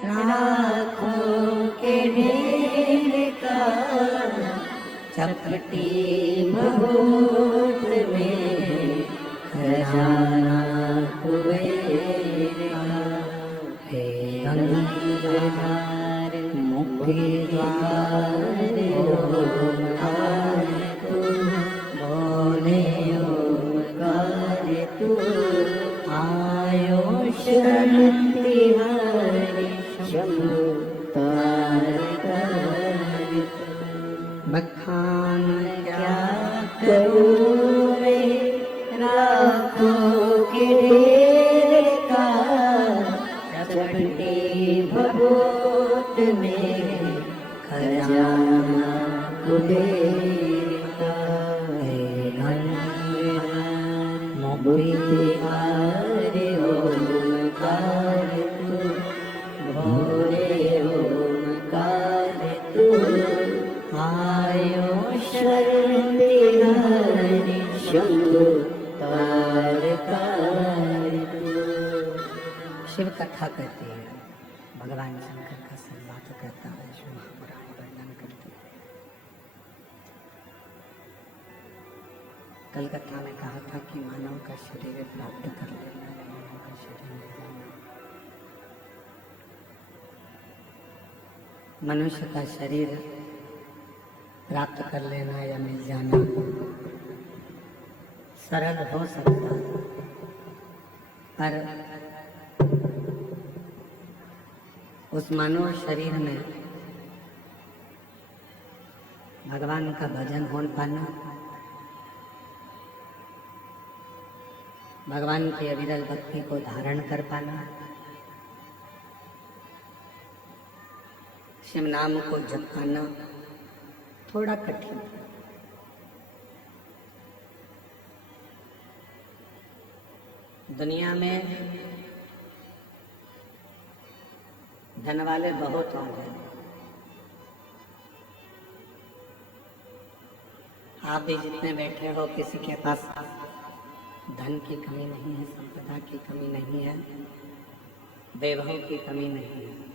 राखों के ढेर का चपटी बहुत में खजाना कुबेर का है। गंगाधार मुक्ति द्वार ओमकार तू बोले ओमकार तू आयो शरण तिहारी शंभु तारक बखान क्या करूं मैं राखों के ढेर का चपटी भभूत में खजाना कुबेर का है। मुक्ति द्वार ओमकार तू भोले ओमकार तू आयो शरण तिहारी शंभु तारक तू। शिव कथा कहती है, भगवान शंकर का संवाद करता है, शिव महापुराण वर्णन करती है। कल कथा में कहा था कि मानव का शरीर प्राप्त कर लेना है, मानव का शरीर मिल जाना। मनुष्य का शरीर प्राप्त कर लेना या मिल जाना सरल हो सकता है, पर उस मानव शरीर में भगवान का भजन हो पाना, भगवान की अविरल भक्ति को धारण कर पाना, शिव नाम को जप पाना थोड़ा कठिन। दुनिया में धन वाले बहुत होंगे, आप भी जितने बैठे हो किसी के पास धन की कमी नहीं है, संपदा की कमी नहीं है, वैभव की कमी नहीं है।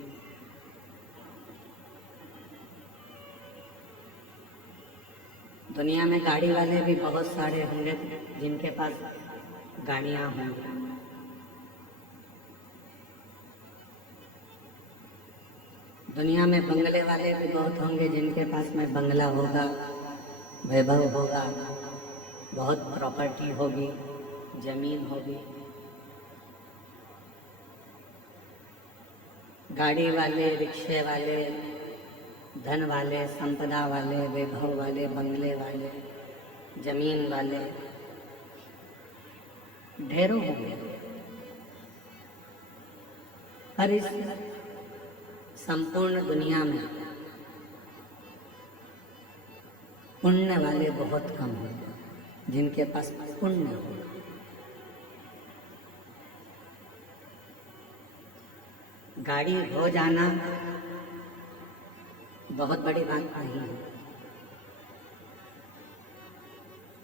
दुनिया में गाड़ी वाले भी बहुत सारे होंगे जिनके पास गाड़ियां होंगी। दुनिया में बंगले वाले भी बहुत होंगे जिनके पास में बंगला होगा, वैभव होगा, बहुत प्रॉपर्टी होगी, जमीन होगी। गाड़ी वाले, रिक्शे वाले, धन वाले, संपदा वाले, वैभव वाले, बंगले वाले, जमीन वाले ढेरों होंगे, पर इस संपूर्ण दुनिया में पुण्य वाले बहुत कम होंगे, जिनके पास पुण्य होगा। गाड़ी हो जाना बहुत बड़ी बात नहीं है,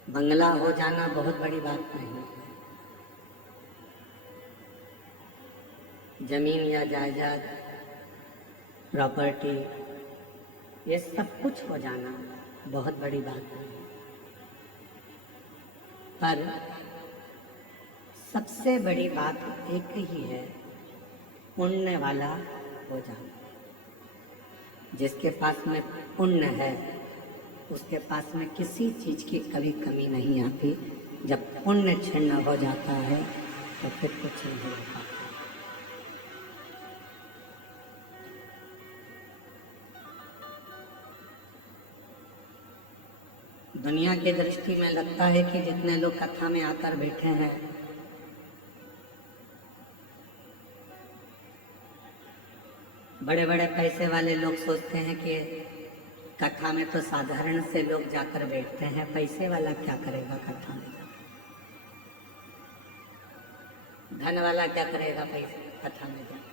बंगला हो जाना बहुत बड़ी बात नहीं है, जमीन या जायदाद, प्रॉपर्टी, ये सब कुछ हो जाना बहुत बड़ी बात नहीं है, पर सबसे बड़ी बात एक ही है, पुण्य वाला हो जाना। जिसके पास में पुण्य है उसके पास में किसी चीज की कभी कमी नहीं आती। जब पुण्य छिन्न हो जाता है तो फिर कुछ नहीं हो पाता। दुनिया की दृष्टि में लगता है कि जितने लोग कथा में आकर बैठे हैं बड़े बड़े पैसे वाले लोग सोचते हैं कि कथा में तो साधारण से लोग जाकर बैठते हैं, पैसे वाला क्या करेगा कथा में जाकर, धन वाला क्या करेगा पैसे कथा में जाकर।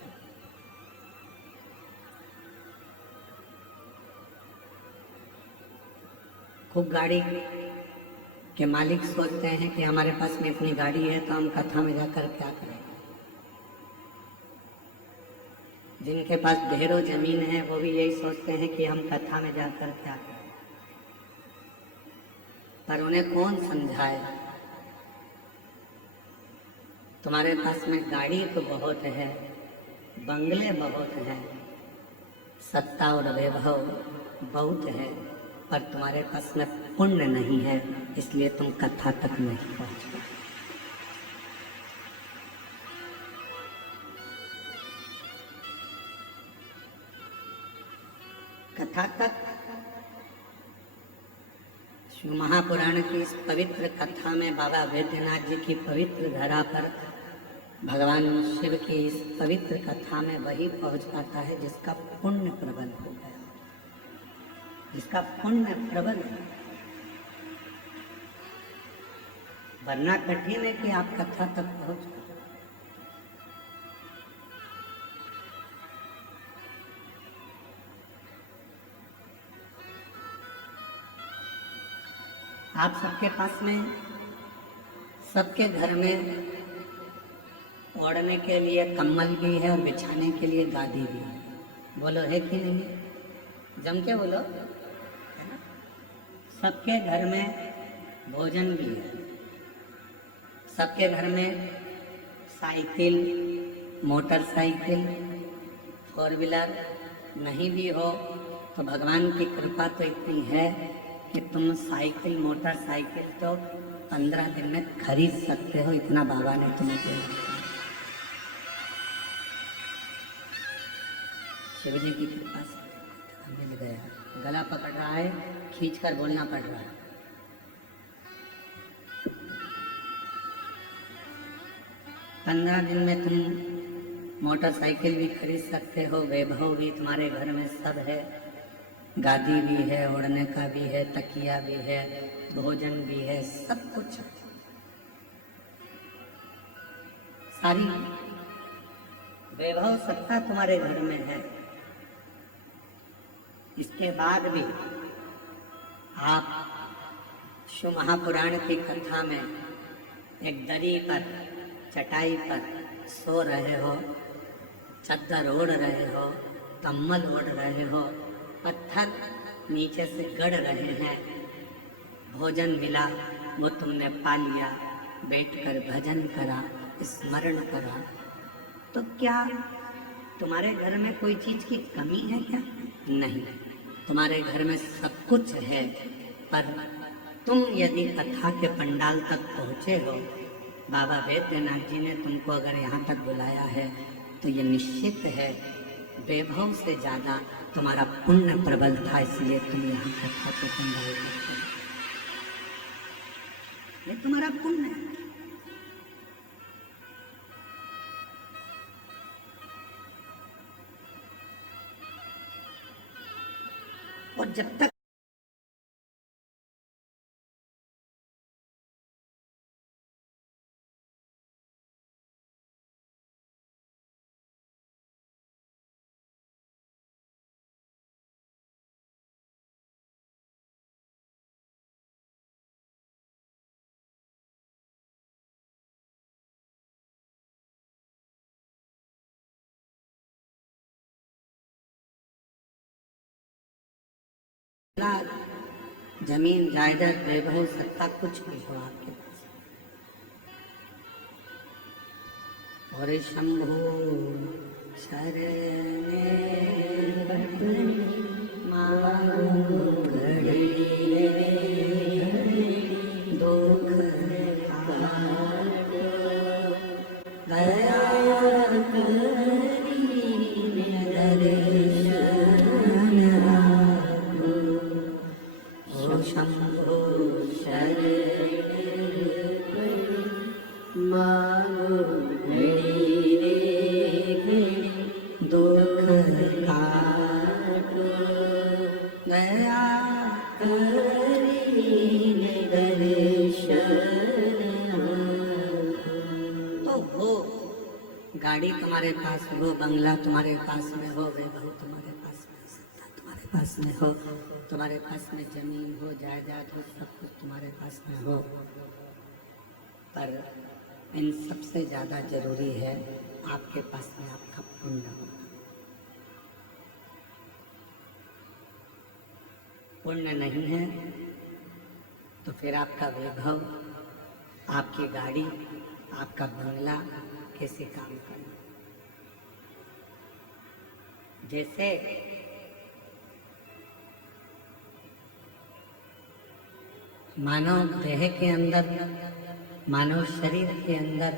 खूब गाड़ी के मालिक सोचते हैं कि हमारे पास में इतनी गाड़ी है तो हम कथा में जाकर क्या करें। जिनके पास ढेरों जमीन है वो भी यही सोचते हैं कि हम कथा में जाकर क्या करें, पर उन्हें कौन समझाए। तुम्हारे पास में गाड़ी तो बहुत है, बंगले बहुत हैं, सत्ता और वैभव बहुत है, पर तुम्हारे पास में पुण्य नहीं है, इसलिए तुम कथा तक नहीं पहुंच पाए। कथा तक शिव महापुराण की इस पवित्र कथा में बाबा वैद्यनाथ जी की पवित्र धरा पर भगवान शिव की इस पवित्र कथा में वही पहुंच पाता है जिसका पुण्य प्रबल हो गया, जिसका पुण्य प्रबल है। वरना कठिन है कि आप कथा तक पहुंच पाए। आप सबके पास में, सबके घर में ओढ़ने के लिए कम्बल भी है और बिछाने के लिए गादी भी है। बोलो है कि नहीं? जम के बोलो, है ना? सबके घर में भोजन भी है, सबके घर में साइकिल, मोटरसाइकिल, फोर व्हीलर नहीं भी हो तो भगवान की कृपा तो इतनी है कि तुम साइकिल मोटरसाइकिल तो 15 दिन में खरीद सकते हो, इतना बाबा ने तुम्हें दिया। शिव जी की कृपा से मिल गया। गला पकड़ रहा है, खींच कर बोलना पड़ रहा है। पंद्रह दिन में तुम मोटरसाइकिल भी खरीद सकते हो, वैभव भी तुम्हारे घर में सब है, गादी भी है, ओढ़ने का भी है, तकिया भी है, भोजन भी है, सब कुछ। सारी वैभव सत्ता तुम्हारे घर में है। इसके बाद भी आप शिव महापुराण की कथा में एक दरी पर, चटाई पर सो रहे हो, चद्दर ओढ़ रहे हो, कम्बल ओढ़ रहे हो, पत्थर नीचे से गड़ रहे हैं, भोजन मिला वो तुमने पा लिया, बैठकर भजन करा, स्मरण करा, तो क्या तुम्हारे घर में कोई चीज की कमी है क्या? नहीं, तुम्हारे घर में सब कुछ है, पर तुम यदि कथा के पंडाल तक पहुँचे हो, बाबा वैद्यनाथ जी ने तुमको अगर यहाँ तक बुलाया है तो ये निश्चित है वैभव से ज़्यादा तुम्हारा पुण्य प्रबल था, इसलिए तुम यहाँ कथा के पंडाल करते हो। ये तुम्हारा पुण्य है। और जब तक जमीन जायदाद वैभव सत्ता कुछ भी हो आपके पास, और शंभु शरणे मांगू घड़ी दुख दया शंभो शरण मांगो दुख काटो दया तो हो, गाड़ी तुम्हारे पास हो, बंगला तुम्हारे पास में हो, वैभव तुम्हारे पास में, सत्ता तुम्हारे पास में हो, तुम्हारे पास में जमीन हो, जायदाद हो, सब कुछ तुम्हारे पास में हो, पर इन सबसे ज़्यादा जरूरी है आपके पास में आपका पुण्य होना। पुण्य नहीं है तो फिर आपका वैभव, आपकी गाड़ी, आपका बंगला कैसे काम करना। जैसे मानव देह के अंदर, मानव शरीर के अंदर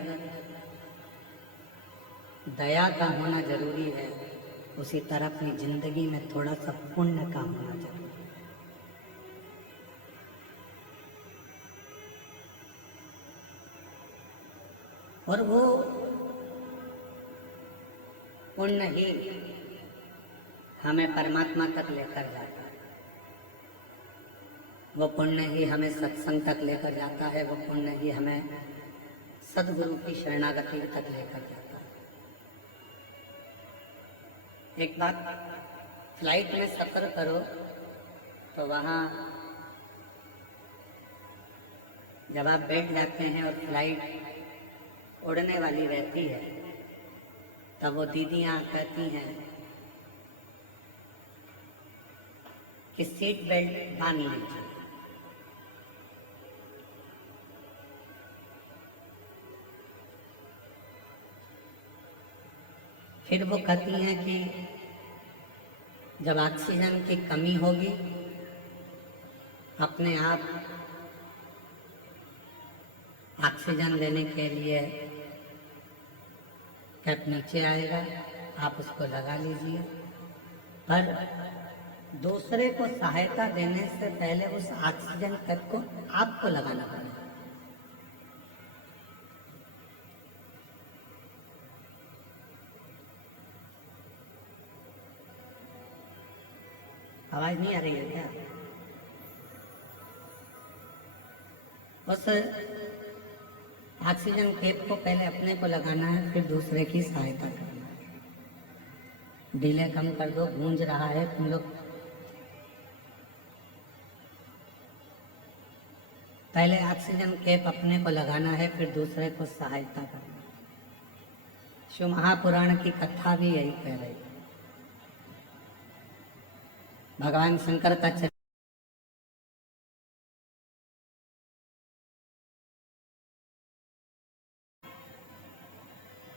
दया का होना जरूरी है, उसी तरह अपनी जिंदगी में थोड़ा सा पुण्य का होना जरूरी है। और वो पुण्य ही हमें परमात्मा तक लेकर जाता है, वो पुण्य ही हमें सत्संग तक लेकर जाता है, वो पुण्य ही हमें सद्गुरु की शरणागति तक लेकर जाता है। एक बात, फ्लाइट में सफर करो तो वहाँ जब आप बैठ जाते हैं और फ्लाइट उड़ने वाली रहती है, तब वो दीदियाँ कहती हैं कि सीट बेल्ट बांध लीजिए। फिर वो कहती हैं कि जब ऑक्सीजन की कमी होगी, अपने आप ऑक्सीजन लेने के लिए कैप नीचे आएगा, आप उसको लगा लीजिए। पर दूसरे को सहायता देने से पहले उस ऑक्सीजन कैप को आपको लगाना पड़ेगा। आवाज नहीं आ रही है क्या? उस ऑक्सीजन कैप को पहले अपने को लगाना है, फिर दूसरे की सहायता करना है। डिले कम कर दो, गूंज रहा है तुम लोग। पहले ऑक्सीजन कैप अपने को लगाना है, फिर दूसरे को सहायता करना है। शिव महापुराण की कथा भी यही कह रही है। भगवान शंकर का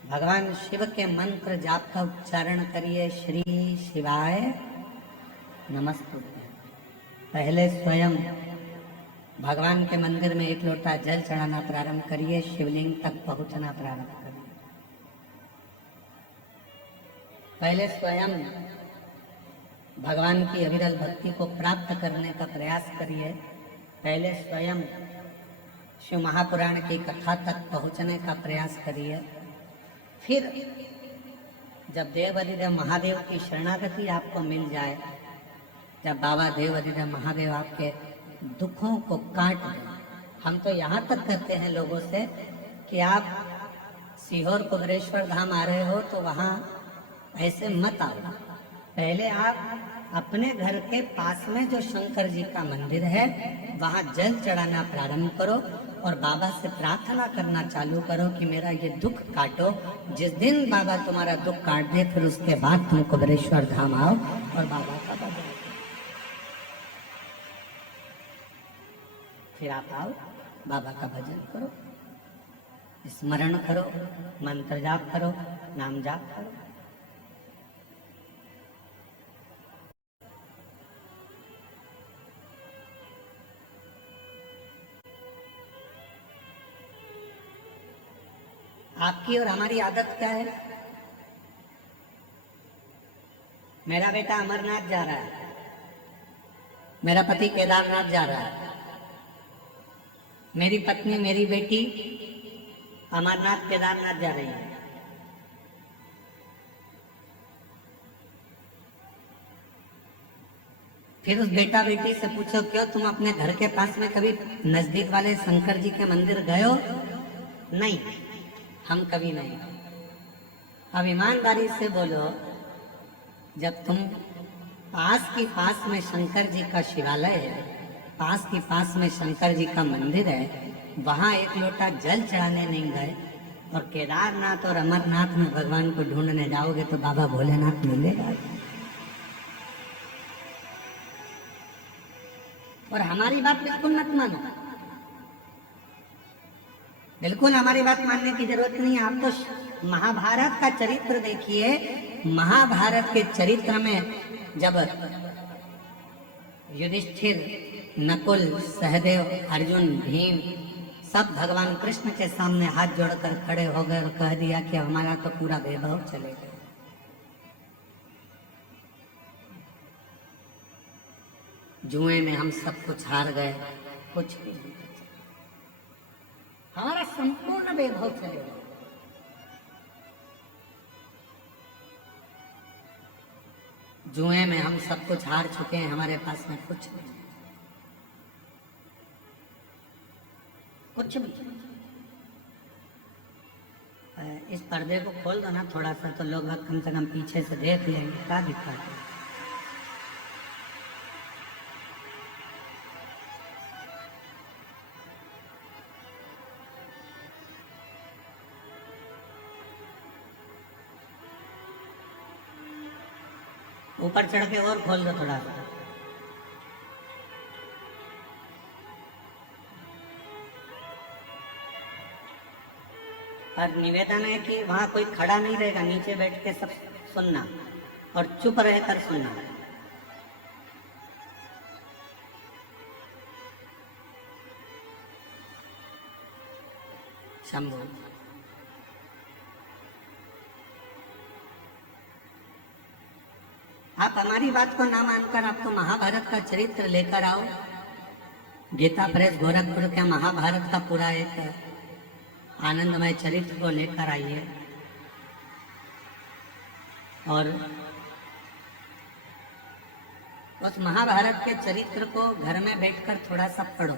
भगवान शिव के मंत्र जाप का उच्चारण करिए, श्री शिवाय नमस्तुभ्यं। पहले स्वयं भगवान के मंदिर में एक लोटा जल चढ़ाना प्रारंभ करिए, शिवलिंग तक पहुंचना प्रारंभ करिए। पहले स्वयं भगवान की अविरल भक्ति को प्राप्त करने का प्रयास करिए। पहले स्वयं शिव महापुराण की कथा तक पहुंचने का प्रयास करिए। फिर जब देव अधिदेव महादेव की शरणागति आपको मिल जाए, जब बाबा देव अधिदेव महादेव आपके दुखों को काट दें। हम तो यहाँ तक कहते हैं लोगों से कि आप सीहोर कुबरेश्वर धाम आ रहे हो तो वहाँ ऐसे मत आओ। पहले आप अपने घर के पास में जो शंकर जी का मंदिर है वहाँ जल चढ़ाना प्रारंभ करो और बाबा से प्रार्थना करना चालू करो कि मेरा ये दुख काटो। जिस दिन बाबा तुम्हारा दुख काट दे, फिर उसके बाद तुम कुबरेश्वर धाम आओ और बाबा का भजन करो। फिर आप आओ, बाबा का भजन करो, स्मरण करो, मंत्र जाप करो, नाम जाप करो। आपकी और हमारी आदत क्या है? मेरा बेटा अमरनाथ जा रहा है, मेरा पति केदारनाथ जा रहा है, मेरी पत्नी मेरी बेटी अमरनाथ केदारनाथ जा रही है। फिर उस बेटा बेटी से पूछो, क्यों तुम अपने घर के पास में कभी नजदीक वाले शंकर जी के मंदिर गए हो? नहीं, हम कभी नहीं। अब ईमानदारी से बोलो, जब तुम पास में शंकर जी का शिवालय है, पास में शंकर जी का मंदिर है, वहां एक लोटा जल चढ़ाने नहीं गए और केदारनाथ और अमरनाथ में भगवान को ढूंढने जाओगे तो बाबा भोलेनाथ मिलेगा? और हमारी बात बिल्कुल मत मानो, बिल्कुल हमारी बात मानने की जरूरत नहीं है। आप तो महाभारत का चरित्र देखिए। महाभारत के चरित्र में जब युधिष्ठिर, नकुल, सहदेव, अर्जुन, भीम सब भगवान कृष्ण के सामने हाथ जोड़कर खड़े हो गए और कह दिया कि हमारा तो पूरा वैभव चलेगा, जुए में हम सब कुछ हार गए, कुछ भी नहीं, हमारा संपूर्ण वैभव चलेगा। जुए में हम सब कुछ हार चुके हैं, हमारे पास में कुछ नहीं, कुछ भी। इस पर्दे को खोल दो ना थोड़ा सा, तो लोग कम से कम पीछे से देख लेंगे क्या दिक्कत है। ऊपर चढ़ के और खोल दो थोड़ा सा। और निवेदन है कि वहां कोई खड़ा नहीं रहेगा, नीचे बैठ के सब सुनना और चुप रहकर सुनना। शंभू, आप हमारी बात को ना मानकर आप तो महाभारत का चरित्र लेकर आओ। गीता प्रेस गोरखपुर के महाभारत का पूरा एक आनंदमय चरित्र को लेकर आइए और उस महाभारत के चरित्र को घर में बैठकर थोड़ा सा पढ़ो।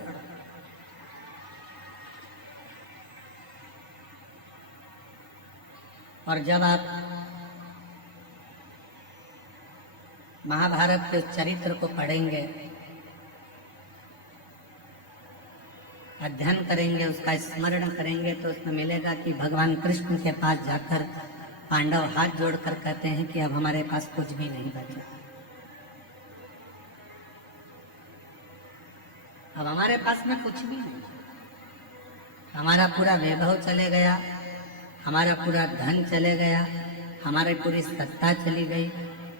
और जब आप महाभारत के चरित्र को पढ़ेंगे, अध्ययन करेंगे, उसका स्मरण करेंगे, तो उसमें मिलेगा कि भगवान कृष्ण के पास जाकर पांडव हाथ जोड़कर कहते हैं कि अब हमारे पास कुछ भी नहीं बचा, अब हमारे पास में कुछ भी नहीं, हमारा पूरा वैभव चले गया, हमारा पूरा धन चले गया, हमारी पूरी सत्ता चली गई,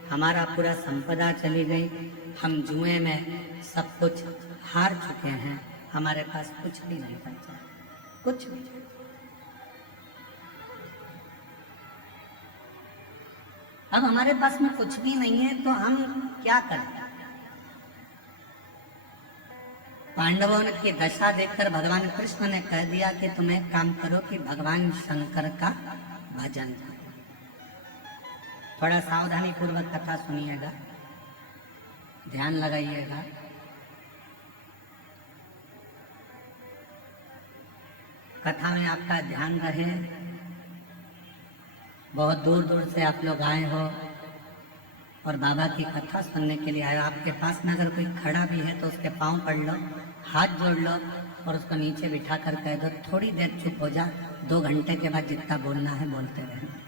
हमारा पूरा संपदा चली गई, हम जुए में सब कुछ हार चुके हैं, हमारे पास कुछ भी नहीं बचा, कुछ भी। अब हमारे पास में कुछ भी नहीं है तो हम क्या करें? पांडवों की दशा देखकर भगवान कृष्ण ने कह दिया कि तुम एक काम करो कि भगवान शंकर का भजन करो। थोड़ा सावधानी पूर्वक कथा सुनिएगा, ध्यान लगाइएगा। कथा में आपका ध्यान रहे। बहुत दूर दूर से आप लोग आए हो और बाबा की कथा सुनने के लिए आए हो। आपके पास में अगर कोई खड़ा भी है तो उसके पांव पड़ लो, हाथ जोड़ लो और उसको नीचे बिठा कर कह दो थोड़ी देर चुप हो जा, 2 घंटे के बाद जितना बोलना है बोलते रहना।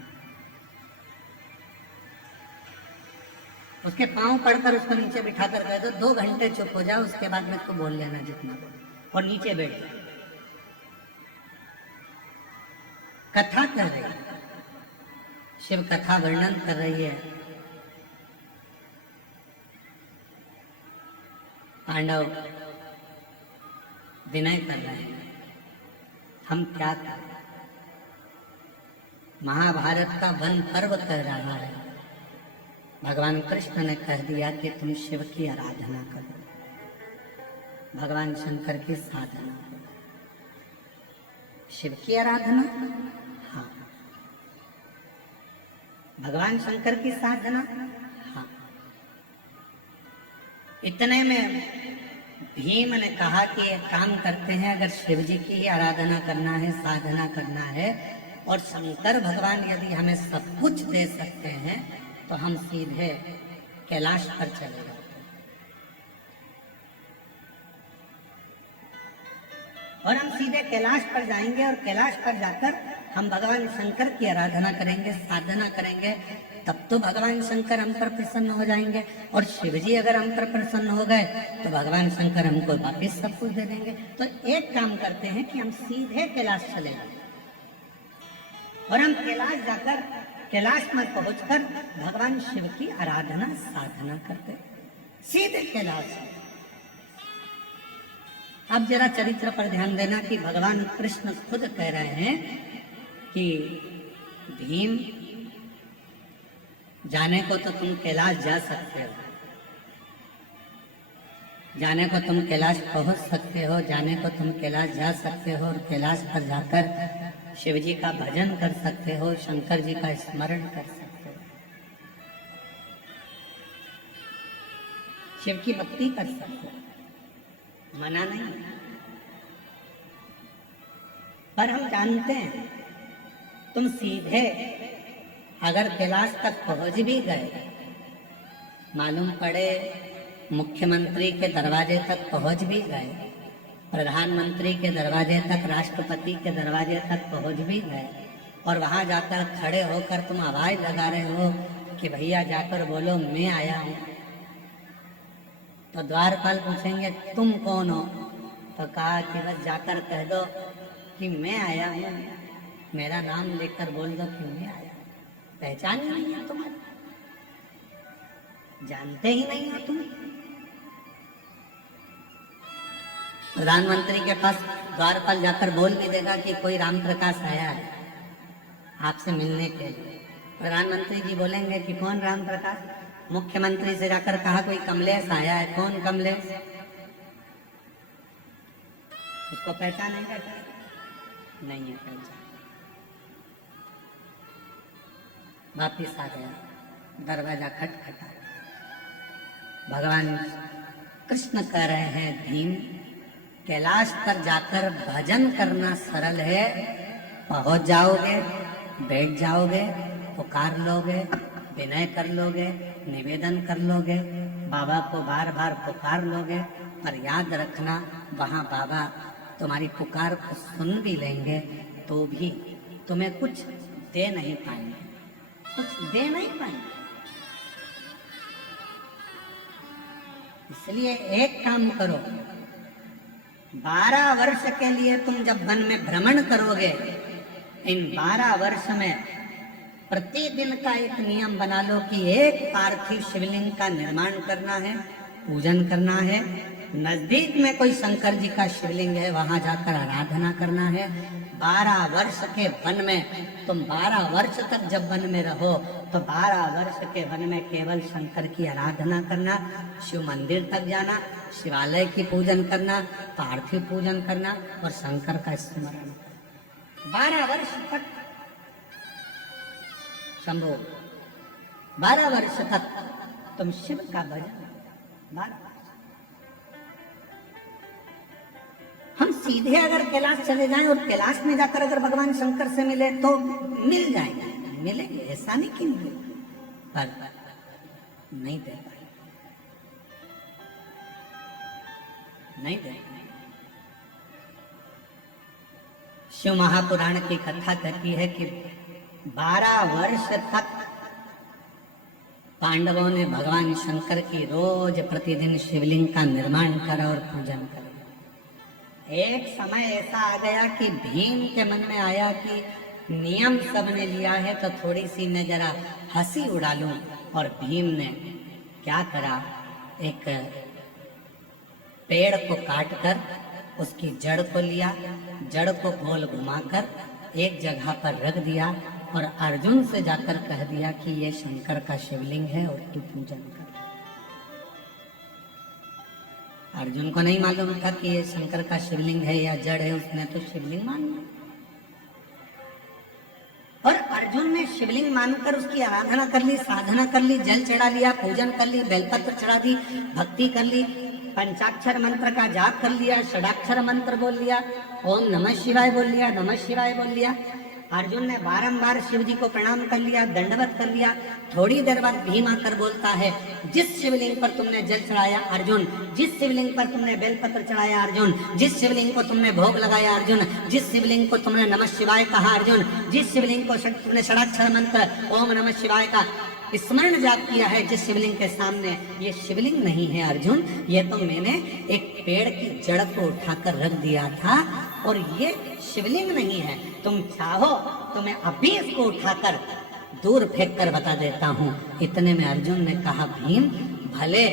उसके पांव पड़कर उसको नीचे बिठा कर कह दो 2 घंटे चुप हो जाओ, उसके बाद में तो बोल लेना जितना बोल, और नीचे बैठ जाओ। कथा कर रही है, शिव कथा वर्णन कर रही है। पांडव विनय कर रहे हैं, हम क्या करें? महाभारत का वन पर्व कर रहा है। भगवान कृष्ण ने कह दिया कि तुम शिव की आराधना करो, भगवान शंकर की साधना करो। शिव की आराधना, हाँ। भगवान शंकर की साधना, हाँ। इतने में भीम ने कहा कि एक काम करते हैं, अगर शिव जी की ही आराधना करना है, साधना करना है, और शंकर भगवान यदि हमें सब कुछ दे सकते हैं तो हम सीधे कैलाश पर चले जाते हैं और हम सीधे कैलाश पर जाएंगे और कैलाश पर जाकर हम भगवान शंकर की आराधना करेंगे, साधना करेंगे, तब तो भगवान शंकर हम पर प्रसन्न हो जाएंगे, और शिव जी अगर हम पर प्रसन्न हो गए तो भगवान शंकर हमको वापिस सब कुछ दे देंगे। तो एक काम करते हैं कि हम सीधे कैलाश चले जाएं और हम कैलाश जाकर कैलाश में पहुंचकर भगवान शिव की आराधना साधना करते, सीधे कैलाश। अब जरा चरित्र पर ध्यान देना कि भगवान कृष्ण खुद कह रहे हैं कि भीम, जाने को तो तुम कैलाश जा सकते हो, जाने को तुम कैलाश पहुंच सकते हो, जाने को तुम कैलाश जा सकते हो, और कैलाश पर जाकर शिव जी का भजन कर सकते हो, शंकर जी का स्मरण कर सकते हो, शिव की भक्ति कर सकते हो, मना नहीं। पर हम जानते हैं तुम सीधे अगर कैलाश तक पहुंच भी गए, मालूम पड़े मुख्यमंत्री के दरवाजे तक पहुंच भी गए, प्रधानमंत्री के दरवाजे तक, राष्ट्रपति के दरवाजे तक पहुंच भी गए, और वहां जाकर खड़े होकर तुम आवाज लगा रहे हो कि भैया जाकर बोलो मैं आया हूं, तो द्वारपाल पूछेंगे तुम कौन हो? तो कहा कि बस जाकर कह दो कि मैं आया हूं, मेरा नाम लेकर बोल दो कि मैं आया। पहचान ही नहीं है तुम्हारी, जानते ही नहीं हो तुम। प्रधानमंत्री के पास द्वारपाल जाकर बोल भी देगा कि कोई राम प्रकाश आया है आपसे मिलने के लिए, प्रधानमंत्री जी बोलेंगे कि कौन राम प्रकाश? मुख्यमंत्री से जाकर कहा कोई कमलेश आया है, कौन कमलेश? उसको पहचानेगा क्या? नहीं है पहचान। वापिस आ गया, दरवाजा खटखटा। भगवान कृष्ण कह रहे हैं भीम, कैलाश पर जाकर भजन करना सरल है, पहुंच जाओगे, बैठ जाओगे, पुकार लोगे, विनय कर लोगे, निवेदन कर लोगे, बाबा को बार बार पुकार लोगे, पर याद रखना वहां बाबा तुम्हारी पुकार को सुन भी लेंगे तो भी तुम्हें कुछ दे नहीं पाएंगे, कुछ दे नहीं पाएंगे। इसलिए एक काम करो, 12 वर्ष के लिए तुम जब वन में भ्रमण करोगे, इन 12 वर्ष में प्रतिदिन का एक नियम बना लो कि एक पार्थिव शिवलिंग का निर्माण करना है, पूजन करना है। नजदीक में कोई शंकर जी का शिवलिंग है, वहां जाकर आराधना करना है। 12 वर्ष के वन में तुम 12 वर्ष तक जब वन में रहो तो 12 वर्ष के वन में केवल शंकर की आराधना करना, शिव मंदिर तक जाना, शिवालय की पूजन करना, पार्थिव पूजन करना और शंकर का स्मरण। 12 वर्ष तक शंभो, 12 वर्ष तक तुम शिव का भजन। 12 हम सीधे अगर कैलाश चले जाएं और कैलाश में जाकर अगर भगवान शंकर से मिले तो मिल जाएंगे, मिलेंगे, ऐसा नहीं कि मिले, पर नहीं दे पाए, नहीं दे पाए। शिव महापुराण की कथा कहती है कि 12 वर्ष तक पांडवों ने भगवान शंकर की रोज प्रतिदिन शिवलिंग का निर्माण करा और पूजन करा। एक समय ऐसा आ गया कि भीम के मन में आया कि नियम सबने लिया है तो थोड़ी सी मैं जरा हंसी उड़ा लूं, और भीम ने क्या करा, एक पेड़ को काटकर उसकी जड़ को लिया, जड़ को गोल घुमाकर एक जगह पर रख दिया और अर्जुन से जाकर कह दिया कि ये शंकर का शिवलिंग है और तू पूजन कर। अर्जुन को नहीं मालूम था कि ये शंकर का शिवलिंग है या जड़ है, उसने तो शिवलिंग मान लिया। और अर्जुन ने शिवलिंग मानकर उसकी आराधना कर ली, साधना कर ली, जल चढ़ा लिया, पूजन कर ली, बेलपत्र चढ़ा दी, भक्ति कर ली, पंचाक्षर मंत्र का जाप कर लिया, षडाक्षर मंत्र बोल लिया, ओम नमः शिवाय बोल लिया, नमः शिवाय बोल लिया। अर्जुन ने बारंबार शिव जी को प्रणाम कर लिया, दंडवत कर लिया। थोड़ी देर बाद भीम आकर बोलता है, जिस शिवलिंग पर तुमने जल चढ़ाया अर्जुन, जिस शिवलिंग पर तुमने बेलपत्र चढ़ाया अर्जुन, जिस शिवलिंग को तुमने भोग लगाया अर्जुन, जिस शिवलिंग को तुमने नमः शिवाय कहा अर्जुन, जिस शिवलिंग को तुमने षडाक्षर मंत्र ओम नमः शिवाय का स्मरण जाप किया है जिस शिवलिंग के सामने। ये शिवलिंग नहीं है अर्जुन, ये तो मैंने एक पेड़ की जड़ को उठाकर रख दिया था और ये शिवलिंग नहीं है। तुम चाहो तो मैं अभी इसको उठाकर दूर फेंक कर बता देता हूँ। इतने में अर्जुन ने कहा, भीम भले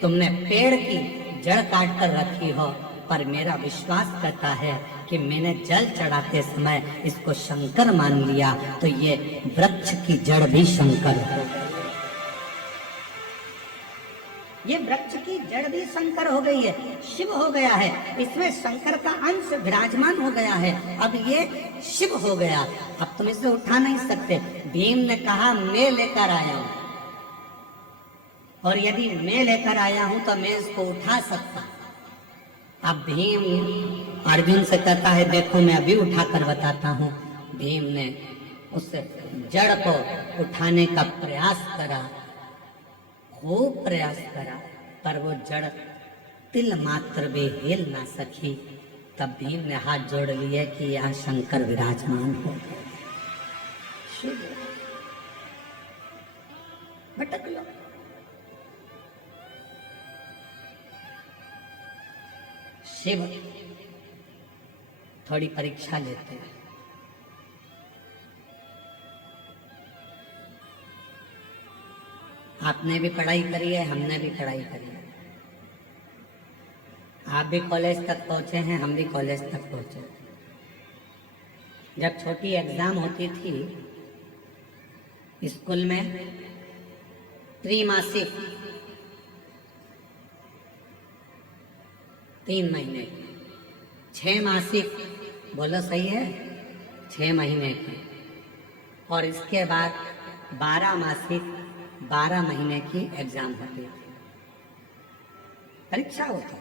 तुमने पेड़ की जड़ काट कर रखी हो, पर मेरा विश्वास करता है कि मैंने जल चढ़ाते समय इसको शंकर मान लिया, तो ये वृक्ष की जड़ भी शंकर हो गई। ये वृक्ष की जड़ भी शंकर हो गई है, शिव हो गया है, इसमें शंकर का अंश विराजमान हो गया है। अब ये शिव हो गया, अब तुम इसे उठा नहीं सकते। भीम ने कहा, मैं लेकर आया हूं, और यदि मैं लेकर आया हूं तो मैं इसको उठा सकता। अब भीम अर्जुन से कहता है, देखो मैं अभी उठाकर बताता हूँ। भीम ने उस जड़ को उठाने का प्रयास करा, खूब प्रयास करा, पर वो जड़ तिल मात्र भी हिल ना सकी। तब भीम ने हाथ जोड़ लिए कि यहाँ शंकर विराजमान हो गए। शिव भटक लो। शिव थोड़ी परीक्षा लेते हैं। आपने भी पढ़ाई करी है, हमने भी पढ़ाई करी है। आप भी कॉलेज तक पहुंचे हैं, हम भी कॉलेज तक पहुंचे। जब छोटी एग्जाम होती थी स्कूल में, त्रैमासिक 3 महीने की, 6 मासिक, बोलो सही है, 6 महीने की, और इसके बाद 12 मासिक 12 महीने की एग्जाम होती थी, परीक्षा होती थी।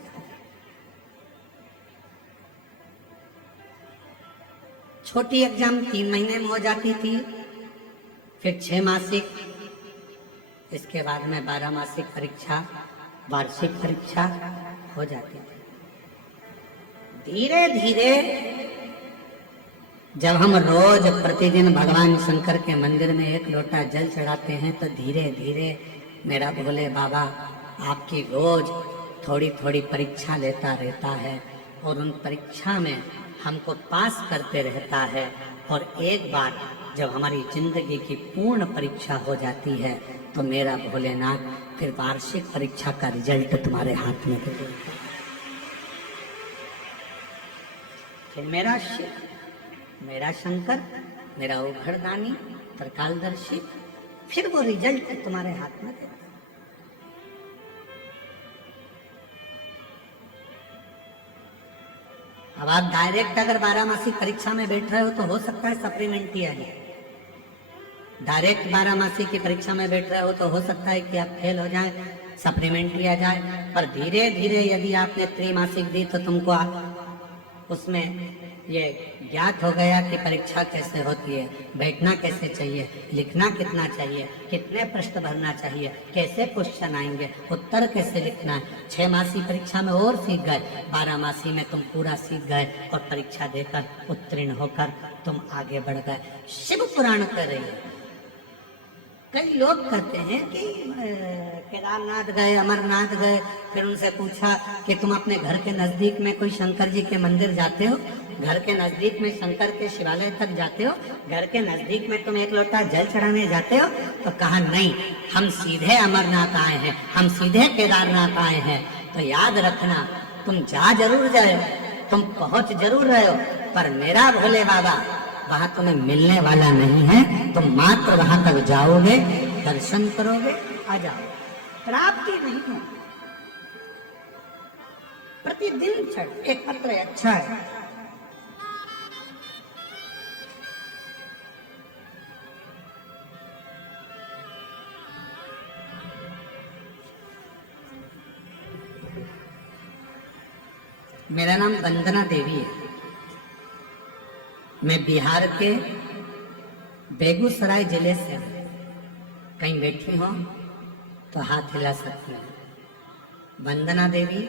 छोटी एग्जाम 3 महीने में हो जाती थी, फिर 6 मासिक, इसके बाद में 12 मासिक परीक्षा, वार्षिक परीक्षा हो जाती थी। धीरे धीरे जब हम रोज प्रतिदिन भगवान शंकर के मंदिर में 1 लोटा जल चढ़ाते हैं, तो धीरे धीरे मेरा भोले बाबा आपकी रोज थोड़ी थोड़ी परीक्षा लेता रहता है, और उन परीक्षा में हमको पास करते रहता है। और एक बार जब हमारी जिंदगी की पूर्ण परीक्षा हो जाती है, तो मेरा भोलेनाथ फिर वार्षिक परीक्षा का रिजल्ट तुम्हारे हाथ में दे देता है। फिर मेरा शिव, मेरा शंकर, मेरा उघड़दानी, त्रिकालदर्शी, फिर वो रिजल्ट तुम्हारे हाथ में देता है। अब आप डायरेक्ट अगर 12 मासिक परीक्षा में बैठ रहे हो तो हो सकता है सप्लीमेंट्री आ जाए। डायरेक्ट 12 मासिक की परीक्षा में बैठ रहे हो तो हो सकता है कि आप फेल हो जाए, सप्लीमेंट्री आ जाए। पर धीरे धीरे यदि आपने त्रैमासिक दी, तो तुमको उसमें ये ज्ञात हो गया कि परीक्षा कैसे होती है, बैठना कैसे चाहिए, लिखना कितना चाहिए, कितने प्रश्न भरना चाहिए, कैसे क्वेश्चन आएंगे, उत्तर कैसे लिखना है। 6 मासी परीक्षा में और सीख गए, 12 मासी में तुम पूरा सीख गए, और परीक्षा देकर उत्तीर्ण होकर तुम आगे बढ़ गए। शिव पुराण कर रही है। कई लोग कहते हैं कि केदारनाथ गए, अमरनाथ गए, फिर उनसे पूछा कि तुम अपने घर के नजदीक में कोई शंकर जी के मंदिर जाते हो, घर के नजदीक में शंकर के शिवालय तक जाते हो, घर के नजदीक में तुम 1 लोटा जल चढ़ाने जाते हो? तो कहा नहीं, हम सीधे अमरनाथ आए हैं, हम सीधे केदारनाथ आए हैं। तो याद रखना, तुम जा जरूर जाए, तुम पहुंच जरूर रहे हो, पर मेरा भोले बाबा वहां तुम्हें मिलने वाला नहीं है। तुम मात्र वहां तक जाओगे, दर्शन करोगे, आ जाओ, प्राप्ति नहीं हो। प्रतिदिन चढ़, एक पत्र अच्छा है। मेरा नाम वंदना देवी है। मैं बिहार के बेगूसराय जिले से हूँ। कहीं बैठी हो तो हाथ हिला सकती हूँ। वंदना देवी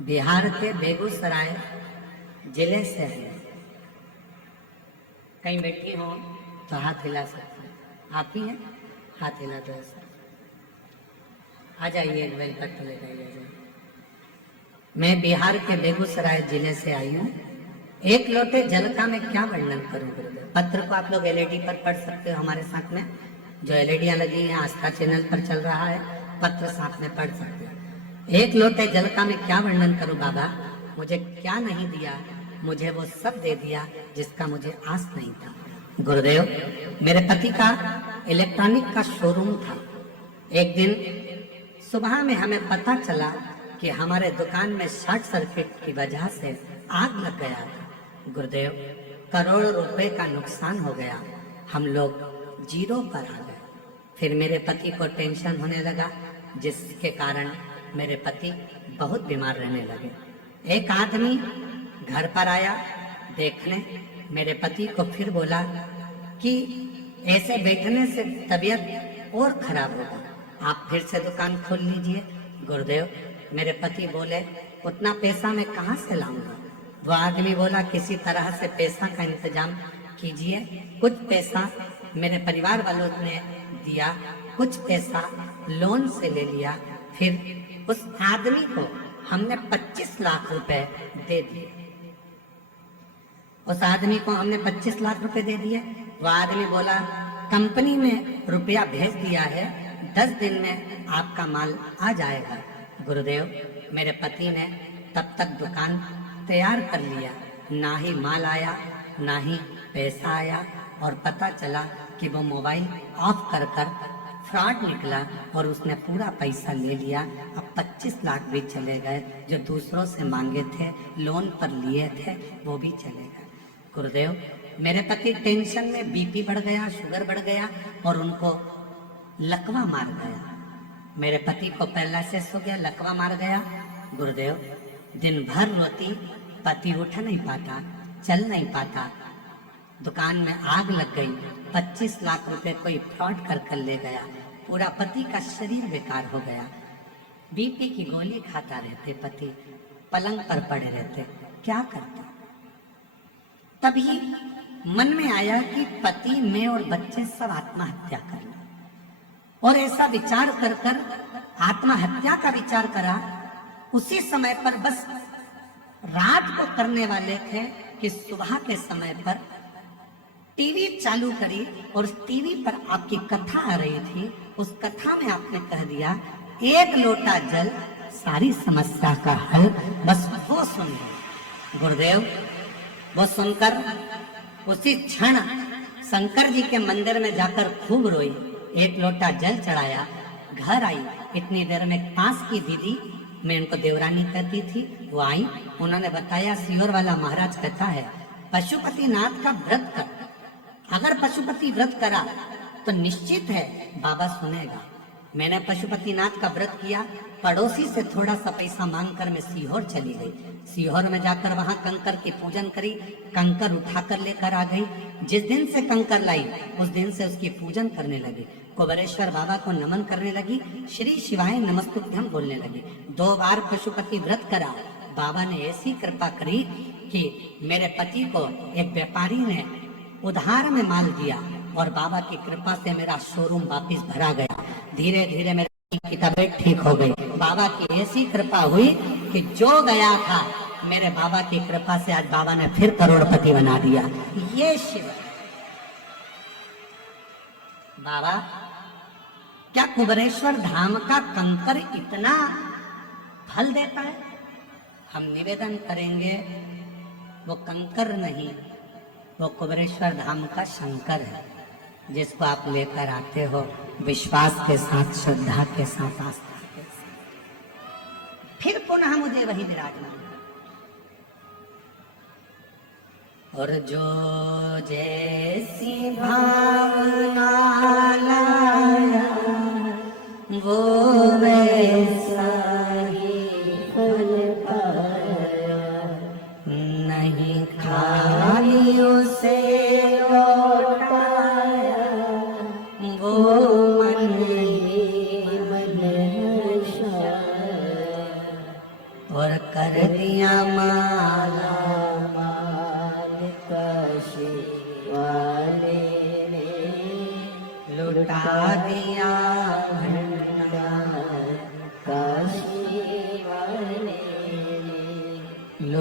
बिहार के बेगूसराय जिले से है। कहीं बैठी हो तो हाथ हिला सकती हूँ। आप ही हैं? हाथ हिला दो ऐसा। आ जाइए, एक बेलपत्र ले जाइए। मैं बिहार के बेगूसराय जिले से आई हूँ। एक लोटे जल का मैं क्या वर्णन करूं गुरुदेव। पत्र को आप लोग एलईडी पर पढ़ सकते हो, हमारे साथ में जो एलईडियां लगी हैं आस्था चैनल पर चल रहा है, पत्र साथ में पढ़ सकते हो। एक लोटे जल का मैं क्या वर्णन करूं बाबा, मुझे क्या नहीं दिया, मुझे वो सब दे दिया जिसका मुझे आस नहीं था। गुरुदेव, मेरे पति का इलेक्ट्रॉनिक का शोरूम था। एक दिन सुबह में हमें पता चला कि हमारे दुकान में शॉर्ट सर्किट की वजह से आग लग गया था। गुरुदेव, करोड़ों रुपए का नुकसान हो गया, हम लोग जीरो पर आ गए। फिर मेरे पति को टेंशन होने लगा, जिसके कारण मेरे पति बहुत बीमार रहने लगे। एक आदमी घर पर आया देखने, मेरे पति को फिर बोला कि ऐसे बैठने से तबीयत और खराब होगा, आप फिर से दुकान खोल लीजिए। गुरुदेव, मेरे पति बोले उतना पैसा मैं कहाँ से लाऊंगा। वो आदमी बोला किसी तरह से पैसा का इंतजाम कीजिए। कुछ पैसा मेरे परिवार वालों ने दिया, कुछ पैसा लोन से ले लिया। फिर उस आदमी को हमने 25 लाख रुपए दे दिए। उस आदमी को हमने 25 लाख रुपए दे दिए। वो आदमी बोला कंपनी में रुपया भेज दिया है, 10 दिन में आपका माल आ जाएगा। गुरुदेव, मेरे पति ने तब तक दुकान तैयार कर लिया, ना ही माल आया ना ही पैसा आया, और पता चला कि वो मोबाइल ऑफ कर कर फ्रॉड निकला और उसने पूरा पैसा ले लिया। अब 25 लाख भी चले गए, जो दूसरों से मांगे थे, लोन पर लिए थे, वो भी चले गए। गुरुदेव, मेरे पति टेंशन में बीपी बढ़ गया, शुगर बढ़ गया और उनको लकवा मार गया। मेरे पति को पैरालिसिस हो गया, लकवा मार गया। गुरुदेव, दिन भर रोती, पति उठ नहीं पाता, चल नहीं पाता, दुकान में आग लग गई, 25 लाख रुपए कोई फ्रॉड कर ले गया, पूरा पति का शरीर बेकार हो गया। बीपी की गोली खाता रहते, पति पलंग पर पड़े रहते, क्या करता। तभी मन में आया कि पति, मैं और बच्चे सब आत्महत्या कर लें, और ऐसा विचार कर कर आत्महत्या का विचार करा। उसी समय पर बस रात को करने वाले थे कि सुबह के समय पर टीवी चालू करी और उस टीवी पर आपकी कथा आ रही थी। उस कथा में आपने कह दिया एक लोटा जल सारी समस्या का हल, बस वो सुन लो। गुरुदेव, वो सुनकर उसी क्षण शंकर जी के मंदिर में जाकर खूब रोई, एक लोटा जल चढ़ाया, घर आई। इतनी देर में पास की दीदी, मैं उनको देवरानी कहती थी, वो आई, उन्होंने बताया सीहोर वाला महाराज कथा है, पशुपति नाथ का व्रत कर, अगर पशुपति व्रत करा तो निश्चित है बाबा सुनेगा। मैंने पशुपति नाथ का व्रत किया, पड़ोसी से थोड़ा सा पैसा मांगकर मैं सीहोर चली गई। सीहोर में जाकर वहां कंकर की पूजन करी, कंकर उठाकर लेकर आ गई। जिस दिन से कंकर लाई उस दिन से उसकी पूजन करने लगी, कुबेरेश्वर बाबा को नमन करने लगी, श्री शिवाय नमस्तुभ्यम बोलने लगी। 2 बार पशुपति व्रत करा, बाबा ने ऐसी कृपा करी कि मेरे पति को एक व्यापारी ने उधार में माल दिया और बाबा की कृपा से मेरा शोरूम वापस भरा गया। धीरे धीरे मेरी की तबीयत ठीक हो गई। बाबा की ऐसी कृपा हुई कि जो गया था, मेरे बाबा की कृपा से आज बाबा ने फिर करोड़पति बना दिया। ये शिव बाबा, क्या कुबेरेश्वर धाम का कंकर इतना फल देता है? हम निवेदन करेंगे वो कंकर नहीं, वो कुबेरेश्वर धाम का शंकर है, जिसको आप लेकर आते हो विश्वास के साथ, श्रद्धा के साथ, आस्था के साथ, फिर पुनः मुझे वही विराजमान। और जो जैसी भावना लाया वो वैसा ही फल पाया, नहीं खाली उसे लौटाया वो मन ही मन और कर दिया माला माल काशी वाले ने,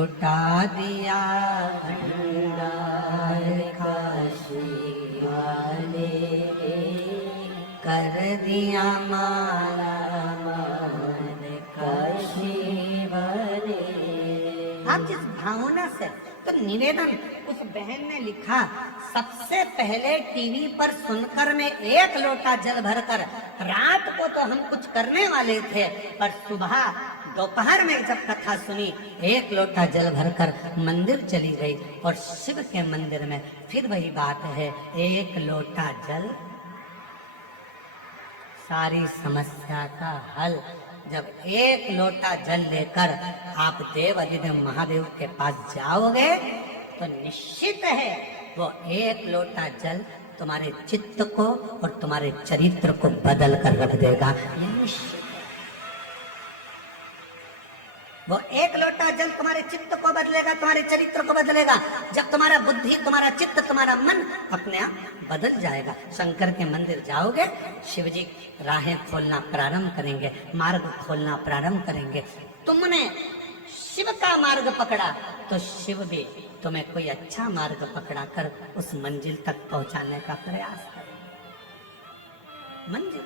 लुटा दिया भंडार काशी वाले, कर दिया माला मान काशी वाले। आप जिस भावना से, तो निवेदन उस बहन ने लिखा, सबसे पहले टीवी पर सुनकर मैं 1 लोटा जल भरकर, रात को तो हम कुछ करने वाले थे, पर सुबह दोपहर में जब कथा सुनी 1 लोटा जल भरकर मंदिर चली गई। और शिव के मंदिर में फिर वही बात है, 1 लोटा जल सारी समस्या का हल। जब 1 लोटा जल लेकर आप देव अधिदेव महादेव के पास जाओगे तो निश्चित है वो 1 लोटा जल तुम्हारे चित्त को और तुम्हारे चरित्र को बदल कर रख देगा, ये निश्चित है। वो 1 लोटा जल तुम्हारे चित्त को बदलेगा, तुम्हारे चरित्र को बदलेगा। जब तुम्हारा बुद्धि, तुम्हारा चित्त, तुम्हारा मन अपने आप बदल जाएगा। शंकर के मंदिर जाओगे, शिव जी राहें खोलना प्रारंभ करेंगे, मार्ग खोलना प्रारंभ करेंगे। तुमने शिव का मार्ग पकड़ा तो शिव भी तुम्हें कोई अच्छा मार्ग पकड़ा कर उस मंजिल तक पहुंचाने का प्रयास करेंगे। मंजिल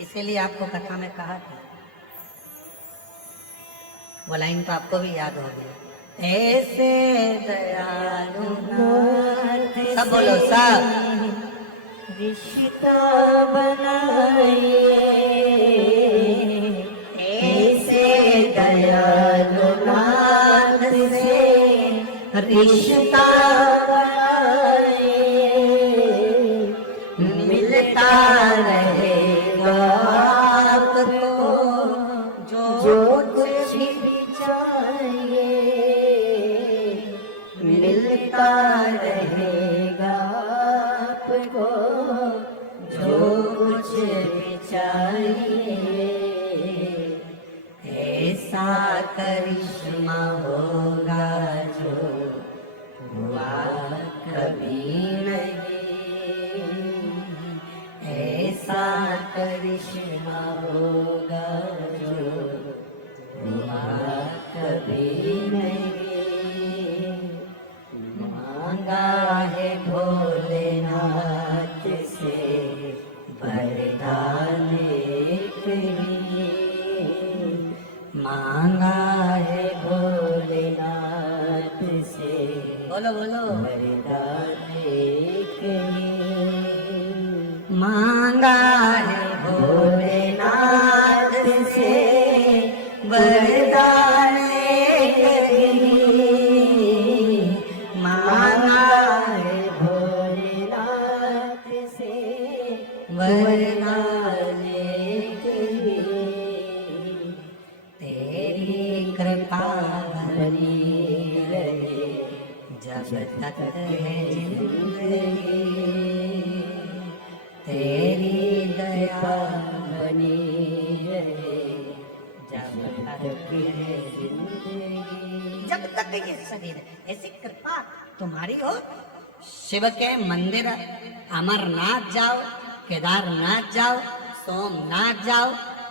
इसीलिए आपको कथा में कहा था, वो लाइन तो आपको भी याद होगी, ऐसे दयालु नाथ, सब बोलो सब, रिश्ता बनाइए, ऐसे दयालु नाथ से रिश्ता बनाइए, मिलता रहेगा आपको जो कुछ भी चाहिए, मिलता रहेगा आपको जो कुछ भी चाहिए। ऐसा करिश्मा होगा जो हुआ कभी नहीं, ऐसा करिश्मा होगा जो हुआ कभी नहीं। मांगा है भोलेनाथ से वरदान एक ही, मांगा है भोलेनाथ से, बोलो बोलो, वरदान एक ही, मांगा है भोलेनाथ से वरदान एक ही, मांगा है भोलेनाथ से वरदान एक ही। तेरी कृपा बनी रहे जब तक है जिंदगी, तेरी दया बनी रहे जब तक है जिंदगी, जब तक ये शरीर है। ऐसी कृपा तुम्हारी हो। शिव के मंदिर अमरनाथ जाओ, केदारनाथ जाओ, सोमनाथ जाओ,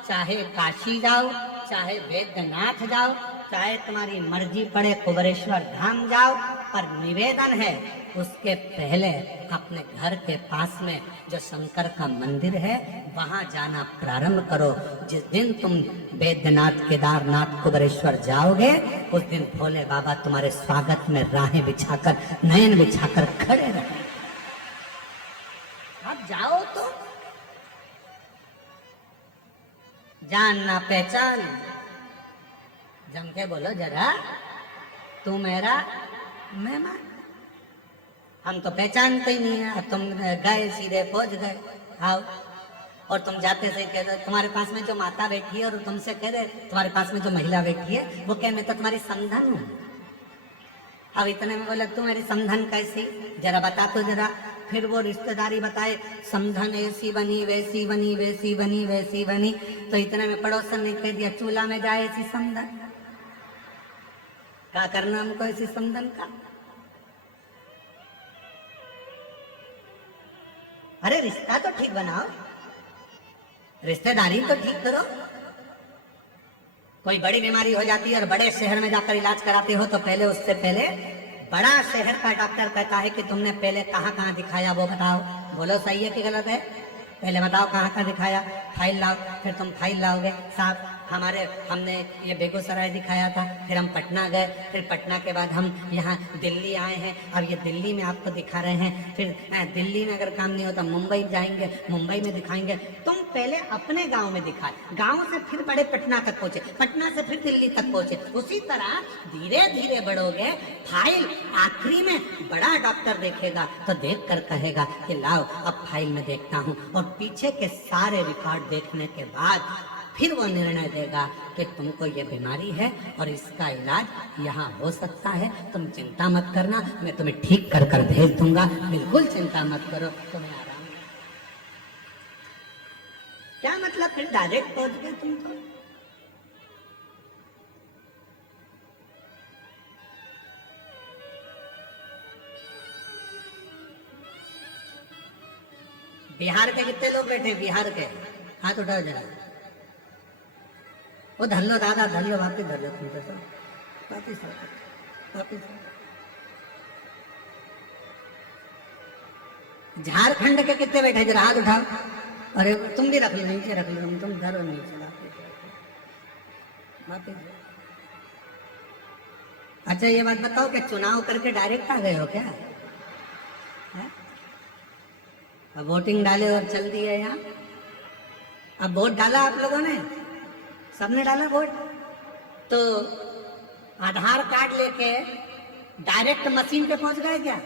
चाहे काशी जाओ, चाहे वैद्यनाथ जाओ, चाहे तुम्हारी मर्जी पड़े कुबरेश्वर धाम जाओ, पर निवेदन है उसके पहले अपने घर के पास में जो शंकर का मंदिर है वहां जाना प्रारंभ करो। जिस दिन तुम वैद्यनाथ, केदारनाथ, कुबरेश्वर जाओगे उस दिन भोले बाबा तुम्हारे स्वागत में राहें बिछाकर, नयन बिछाकर खड़े रहेंगे। आप जाओ तो जानना पहचान, जम के बोलो जरा, तू मेरा मेहमान। हम तो पहचानते ही नहीं है, तुम गए सीधे पहुंच गए, आओ। और तुम जाते से कह रहे तुम्हारे पास में जो माता बैठी है और तुमसे कह रहे तुम्हारे पास में जो महिला बैठी है वो कह मैं तो तुम्हारी समधन हूँ। अब इतने में बोले तू मेरी समधन कैसी, जरा बता तो जरा। फिर वो रिश्तेदारी बताए, समधन ऐसी बनी, वैसी बनी, वैसी बनी, वैसी बनी। तो इतने में पड़ोसन ने कह दिया चूल्हा में जाए ऐसी समधन। क्या करना हमको ऐसी समधन का? अरे रिश्ता तो ठीक बनाओ। रिश्तेदारी तो ठीक करो। कोई बड़ी बीमारी हो जाती है और बड़े शहर में जाकर इलाज कराते हो तो पहले उससे पहले बड़ा शहर का डॉक्टर कहता है कि तुमने पहले कहाँ कहाँ दिखाया वो बताओ। बोलो सही है कि गलत है? पहले बताओ कहाँ कहाँ दिखाया, फाइल लाओ, फिर तुम फाइल लाओगे। साहब हमने ये बेगूसराय दिखाया था, फिर हम पटना गए, फिर पटना के बाद हम यहाँ दिल्ली आए हैं, अब ये दिल्ली में आपको दिखा रहे हैं, फिर दिल्ली में अगर काम नहीं होता मुंबई जाएंगे, मुंबई में दिखाएंगे। तुम पहले अपने गांव में दिखाए, गांव से फिर बड़े पटना तक पहुंचे, पटना से फिर दिल्ली तक पहुंचे। उसी तरह धीरे धीरे बढ़ोगे। फाइल आखिरी में बड़ा डॉक्टर देखेगा तो देख कर कहेगा कि लाओ अब फाइल में देखता हूँ, और पीछे के सारे रिकॉर्ड देखने के बाद फिर वो निर्णय देगा कि तुमको ये बीमारी है और इसका इलाज यहाँ हो सकता है, तुम चिंता मत करना, मैं तुम्हें ठीक कर कर भेज दूंगा, बिल्कुल चिंता मत करो, तुम्हें आराम। क्या मतलब, फिर डायरेक्ट पहुंच गए तुम तो। बिहार के कितने लोग बैठे? बिहार के हाथ उठाओ जरा। वो धर लो दादा, धर लो, वापिस धर लो, तुम तो वापिस वापिस। झारखंड के कितने बैठे? जरा हाथ उठाओ। अरे तुम भी रख लो, नीचे रख लो, तुम धरो नीचे, वापिस। अच्छा ये बात बताओ कि चुनाव करके डायरेक्ट आ गए हो क्या? अब वोटिंग डाले और चल दिए यहाँ। अब वोट डाला आप लोगों ने, सबने डाला वोट, तो आधार कार्ड लेके डायरेक्ट मशीन पे पहुंच गए क्या?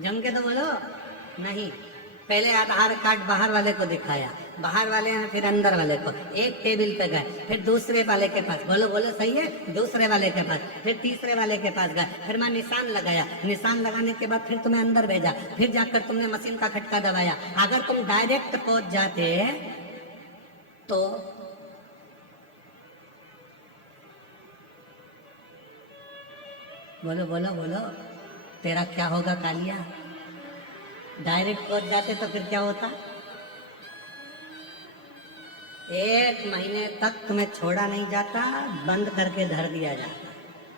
जम के तो बोलो। नहीं, पहले आधार कार्ड बाहर वाले को दिखाया, बाहर वाले ने फिर अंदर वाले को, एक टेबल पे गए, फिर दूसरे वाले के पास, बोलो बोलो सही है, दूसरे वाले के पास, फिर तीसरे वाले के पास गए, फिर मैं निशान लगाया, निशान लगाने के बाद फिर तुम्हें अंदर भेजा, फिर जाकर तुमने मशीन का खटका दबाया। अगर तुम डायरेक्ट पहुंच जाते तो बोलो बोलो बोलो, तेरा क्या होगा कालिया? डायरेक्ट पहुंच जाते तो फिर क्या होता? 1 महीने तक तुम्हें छोड़ा नहीं जाता, बंद करके धर दिया जाता,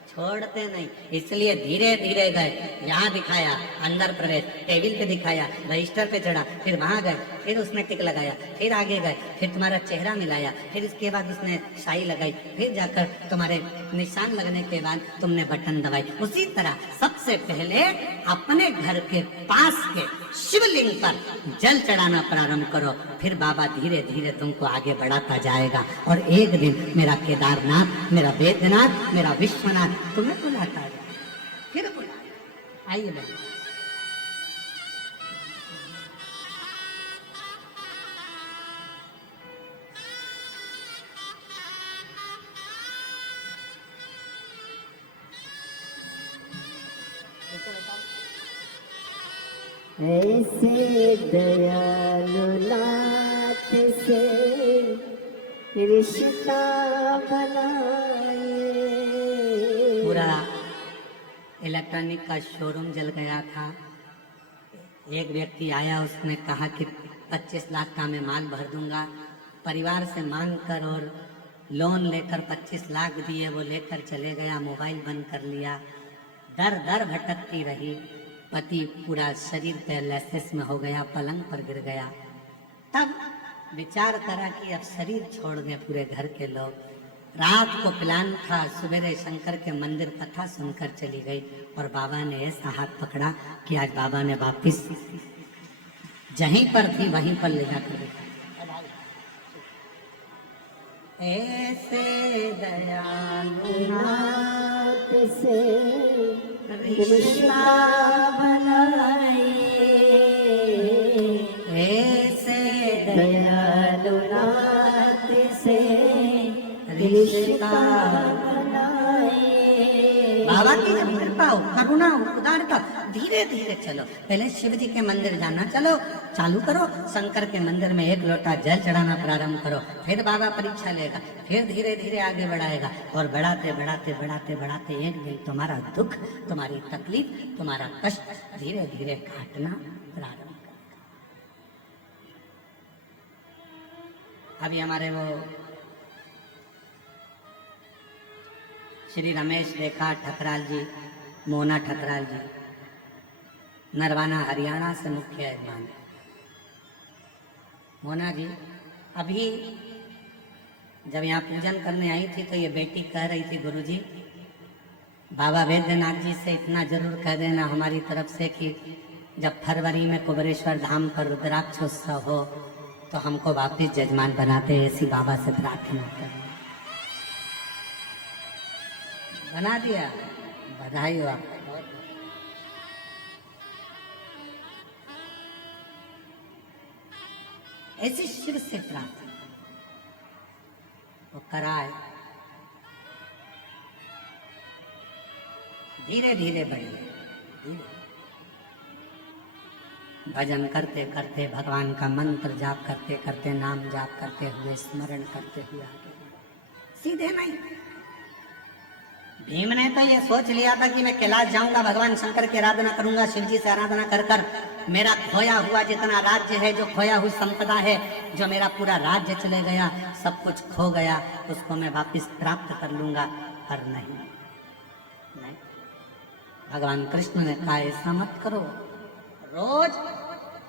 छोड़ते नहीं। इसलिए धीरे धीरे गए, यहाँ दिखाया अंदर प्रवेश, टेबल पे दिखाया, रजिस्टर पे चढ़ा, फिर वहां गए, फिर उसने टिक लगाया, फिर आगे गए, फिर तुम्हारा चेहरा मिलाया, फिर इसके बाद उसने शाई लगाई, फिर जाकर तुम्हारे निशान लगने के बाद तुमने बटन दबाई। उसी तरह सबसे पहले अपने घर के पास के शिवलिंग पर जल चढ़ाना प्रारंभ करो, फिर बाबा धीरे धीरे तुमको आगे बढ़ाता जाएगा, और एक दिन मेरा केदारनाथ, मेरा बैद्यनाथ, मेरा विश्वनाथ तुम्हें बुलाता है, फिर बुलाएगा। आइए बहन। ऐसे दयालु नाथ से रिश्ता बनाए। पूरा इलेक्ट्रॉनिक का शोरूम जल गया था। एक व्यक्ति आया, उसने कहा कि 25 लाख का मैं माल भर दूंगा। परिवार से मांग कर और लोन लेकर 25 लाख दिए, वो लेकर चले गया, मोबाइल बंद कर लिया। दर दर भटकती रही, पति पूरा शरीर पैरालिसिस में हो गया, पलंग पर गिर गया। तब विचार करा कि अब शरीर छोड़ दें पूरे घर के लोग। रात को प्लान था, सवेरे शंकर के मंदिर कथा सुनकर चली गई, और बाबा ने ऐसा हाथ पकड़ा कि आज बाबा ने वापिस जहीं पर थी वहीं पर ले जाकर देखा। ऐसे दयालु नाथ से रिश्ता बनाए। ऐसे दयालु नाथ से रिश्ता बनाए। बाबा की जब कृपा हो, करुणा हो, उदारता, धीरे धीरे चलो। पहले शिव जी के मंदिर जाना चलो चालू करो, शंकर के मंदिर में 1 लोटा जल चढ़ाना प्रारंभ करो, फिर बाबा परीक्षा लेगा, फिर धीरे धीरे आगे बढ़ाएगा, और बढ़ाते बढ़ाते बढ़ाते बढ़ाते एक दिन तुम्हारा दुख, तुम्हारी तकलीफ, तुम्हारा कष्ट धीरे धीरे काटना प्रारंभ करेगा। अभी हमारे वो श्री रमेश रेखा ठकराल जी, मोना ठकराल जी, नरवाना हरियाणा से मुख्य यजमान। मोना जी अभी जब यहाँ पूजन करने आई थी तो ये बेटी कह रही थी, गुरुजी बाबा वैद्यनाथ जी से इतना जरूर कह देना हमारी तरफ से कि जब फरवरी में कुबेरेश्वर धाम पर रुद्राक्षोत्सव हो तो हमको वापिस जजमान बनाते, ऐसी बाबा से प्रार्थना करना। बना दिया, बधाई हो आपको। ऐसी शिव से प्रार्थना वो कराए, धीरे धीरे बढ़े, धीरे भजन करते करते, भगवान का मंत्र जाप करते करते, नाम जाप करते हुए, स्मरण करते हुए आगे बढ़े। सीधे नहीं। भीम ने तो ये सोच लिया था कि मैं कैलाश जाऊंगा, भगवान शंकर की आराधना करूंगा, शिव जी से आराधना कर कर मेरा खोया हुआ जितना राज्य है, जो खोया हुई संपदा है, जो मेरा पूरा राज्य चले गया, सब कुछ खो गया, उसको मैं वापस प्राप्त कर लूंगा। पर नहीं, नहीं। भगवान कृष्ण ने कहा ऐसा मत करो, रोज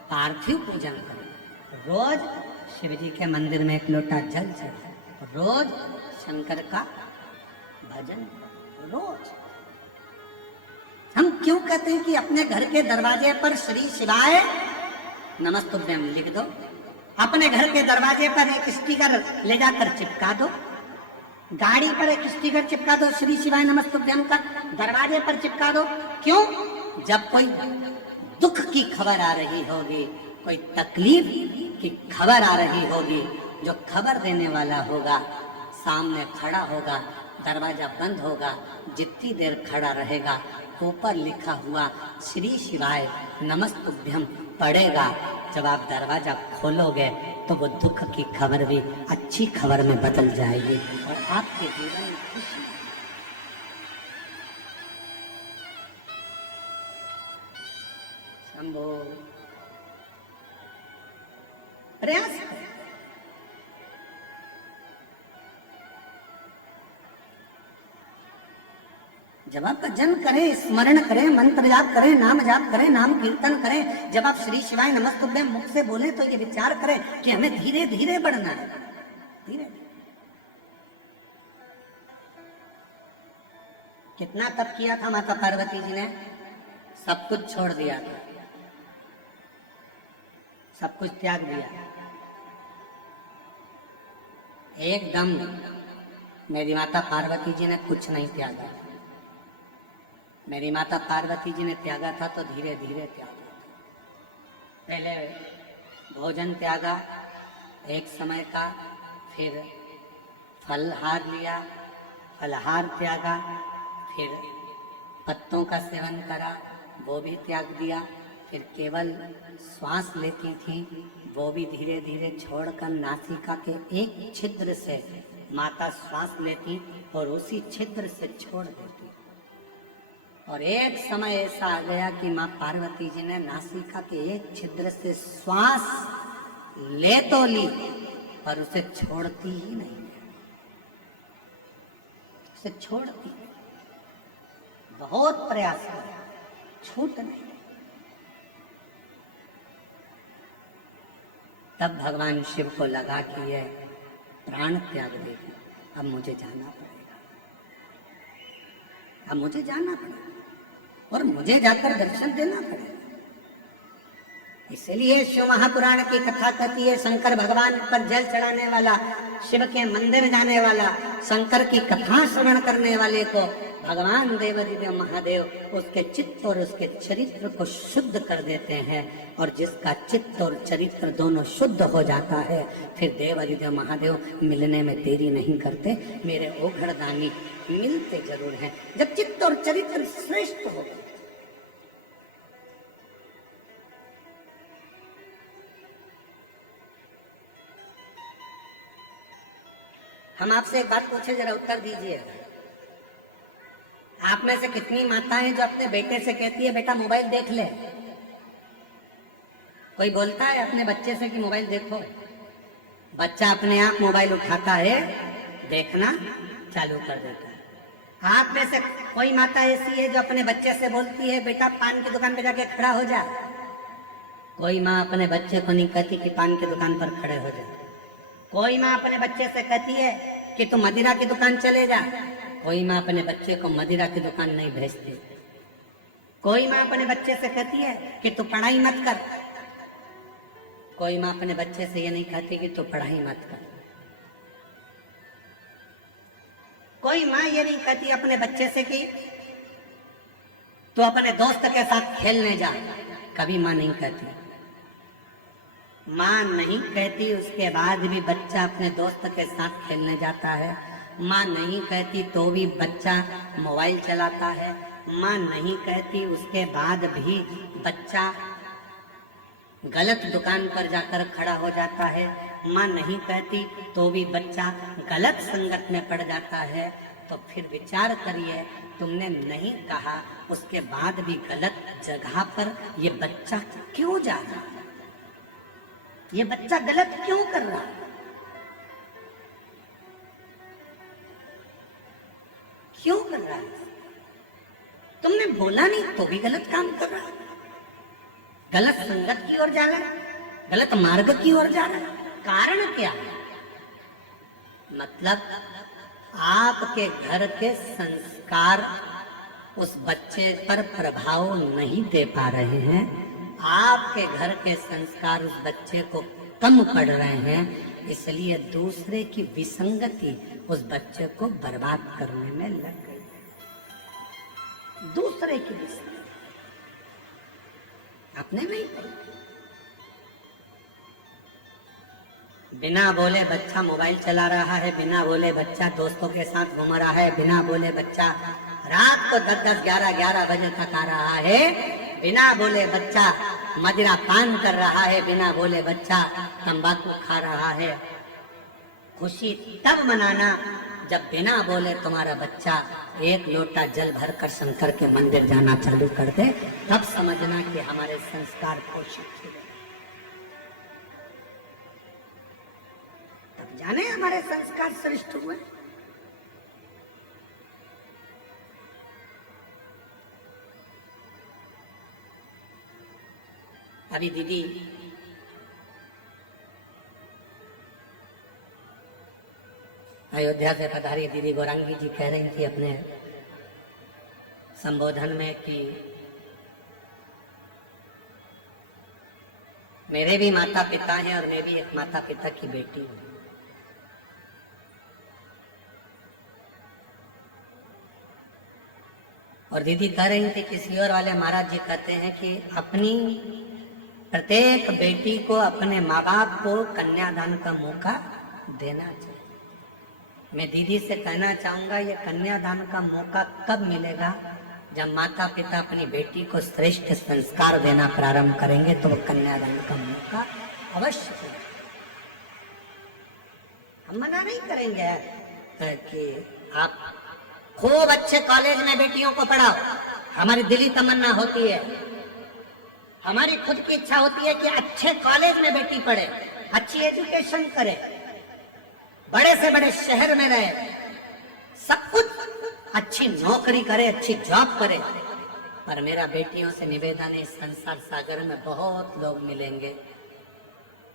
पार्थिव पूजन करो, रोज शिव जी के मंदिर में एक लोटा जल चढ़ाओ, रोज शंकर का भजन, रोज। हम क्यों कहते हैं कि अपने घर के दरवाजे पर श्री शिवाय नमस्तुभ्यम लिख दो, अपने घर के दरवाजे पर एक स्टिकर ले जाकर चिपका दो, गाड़ी पर एक स्टिकर चिपका दो श्री शिवाय नमस्तुभ्यम का, दरवाजे पर चिपका दो। क्यों? जब कोई दुख की खबर आ रही होगी, कोई तकलीफ की खबर आ रही होगी, जो खबर देने वाला होगा सामने खड़ा होगा, दरवाजा बंद होगा, जितनी देर खड़ा रहेगा ऊपर लिखा हुआ श्री शिवाय नमस्तुभ्यम पड़ेगा। जब आप दरवाजा खोलोगे तो वो दुख की खबर भी अच्छी खबर में बदल जाएगी और आपके जीवन में खुशी। शंभो प्रयास करें। जब आप भजन करें, स्मरण करें, मंत्र जाप करें, नाम जाप करें, नाम कीर्तन करें, जब आप श्री शिवाय नमस्तुभ्यम मुख से बोले तो ये विचार करें कि हमें धीरे धीरे बढ़ना है, धीरे। कितना तप किया था माता पार्वती जी ने? सब कुछ छोड़ दिया था, सब कुछ त्याग दिया। एकदम मेरी माता पार्वती जी ने कुछ नहीं त्यागा। मेरी माता पार्वती जी ने त्यागा था तो धीरे धीरे त्यागा। पहले भोजन त्यागा एक समय का, फिर फलहार लिया, फलहार त्यागा, फिर पत्तों का सेवन करा, वो भी त्याग दिया, फिर केवल श्वास लेती थी, वो भी धीरे धीरे छोड़कर नासिका के एक छिद्र से माता श्वास लेती और उसी छिद्र से छोड़ देती। और एक समय ऐसा आ गया कि माँ पार्वती जी ने नासिका के एक छिद्र से श्वास ले तो ली पर उसे छोड़ती ही नहीं, उसे छोड़ती। बहुत प्रयास किया, छूट नहीं। तब भगवान शिव को लगा कि ये प्राण त्याग देगी, अब मुझे जाना पड़ेगा, अब मुझे जाना पड़ेगा और मुझे जाकर दर्शन देना पड़ेगा। इसलिए शिव महापुराण की कथा कहती है, शंकर भगवान पर जल चढ़ाने वाला, शिव के मंदिर जाने वाला, शंकर की कथा श्रवण करने वाले को भगवान देवादिदेव महादेव उसके चित्त और उसके चरित्र को शुद्ध कर देते हैं। और जिसका चित्त और चरित्र दोनों शुद्ध हो जाता है, फिर देवादिदेव महादेव मिलने में देरी नहीं करते। मेरे ओघड़दानी मिलते जरूर हैं जब चित्त और चरित्र श्रेष्ठ हो। हम आपसे एक बात पूछे, जरा उत्तर दीजिए। आप में से कितनी माताएं जो अपने बेटे से कहती है बेटा मोबाइल देख ले? कोई बोलता है अपने बच्चे से कि मोबाइल देखो? बच्चा अपने आप मोबाइल उठाता है, देखना चालू कर देता है। आप में से कोई माता ऐसी है जो अपने बच्चे से बोलती है बेटा पान की दुकान पे जाके खड़ा हो जा? कोई माँ अपने बच्चे को नहीं कहती कि पान की दुकान पर खड़े हो जा। कोई माँ अपने बच्चे से कहती है कि तू मदिरा की दुकान चले जा। कोई माँ अपने बच्चे को मदिरा की दुकान नहीं भेजती। कोई माँ अपने बच्चे से कहती है कि तू पढ़ाई मत कर। कोई माँ अपने बच्चे से ये नहीं कहती कि तू पढ़ाई मत कर। कोई माँ ये नहीं कहती अपने बच्चे से कि तू अपने दोस्त के साथ खेलने जा। कभी माँ नहीं कहती। माँ नहीं कहती, उसके बाद भी बच्चा अपने दोस्त के साथ खेलने जाता है। माँ नहीं कहती तो भी बच्चा मोबाइल चलाता है। माँ नहीं कहती, उसके बाद भी बच्चा गलत दुकान पर जाकर खड़ा हो जाता है। माँ नहीं कहती तो भी बच्चा गलत संगत में पड़ जाता है। तो फिर विचार करिए, तुमने नहीं कहा, उसके बाद भी गलत जगह पर ये बच्चा क्यों जा रहा है? ये बच्चा गलत क्यों कर रहा है? क्यों कर रहा है? तुमने बोला नहीं तो भी गलत काम कर रहा है, गलत संगत की ओर जा रहा है, गलत मार्ग की ओर जा रहा है। कारण क्या है? मतलब आपके घर के संस्कार उस बच्चे पर प्रभाव नहीं दे पा रहे हैं। आपके घर के संस्कार उस बच्चे को कम पड़ रहे हैं, इसलिए दूसरे की विसंगति उस बच्चे को बर्बाद करने में लग गई। दूसरे की विसंगति अपने में ही पड़ी। बिना बोले बच्चा मोबाइल चला रहा है, बिना बोले बच्चा दोस्तों के साथ घूम रहा है, बिना बोले बच्चा रात को 10-10, 11-11 बजे तक आ रहा है, बिना बोले बच्चा मदिरा पान कर रहा है, बिना बोले बच्चा तंबाकू खा रहा है। खुशी तब मनाना जब बिना बोले तुम्हारा बच्चा एक लोटा जल भरकर शंकर के मंदिर जाना चालू कर दे, तब समझना कि हमारे संस्कार पोषित हुए। तब जाने हमारे संस्कार श्रेष्ठ हुए। अभी दीदी अयोध्या से पधारी दीदी गौरांगी जी कह रही थी अपने संबोधन में कि मेरे भी माता पिता हैं और मैं भी एक माता पिता की बेटी हूं। और दीदी कह रही थी कि सियोर वाले महाराज जी कहते हैं कि अपनी प्रत्येक बेटी को अपने माँ बाप को कन्यादान का मौका देना चाहिए। मैं दीदी से कहना चाहूंगा, ये कन्यादान का मौका कब मिलेगा? जब माता पिता अपनी बेटी को श्रेष्ठ संस्कार देना प्रारंभ करेंगे तो वो कन्यादान का मौका अवश्य देगा। हम मना नहीं करेंगे कि आप खूब अच्छे कॉलेज में बेटियों को पढ़ाओ। हमारी दिली तमन्ना होती है, हमारी खुद की इच्छा होती है कि अच्छे कॉलेज में बेटी पढ़े, अच्छी एजुकेशन करे, बड़े से बड़े शहर में रहे, सब कुछ अच्छी नौकरी करे, अच्छी जॉब करे। पर मेरा बेटियों से निवेदन है, इस संसार सागर में बहुत लोग मिलेंगे,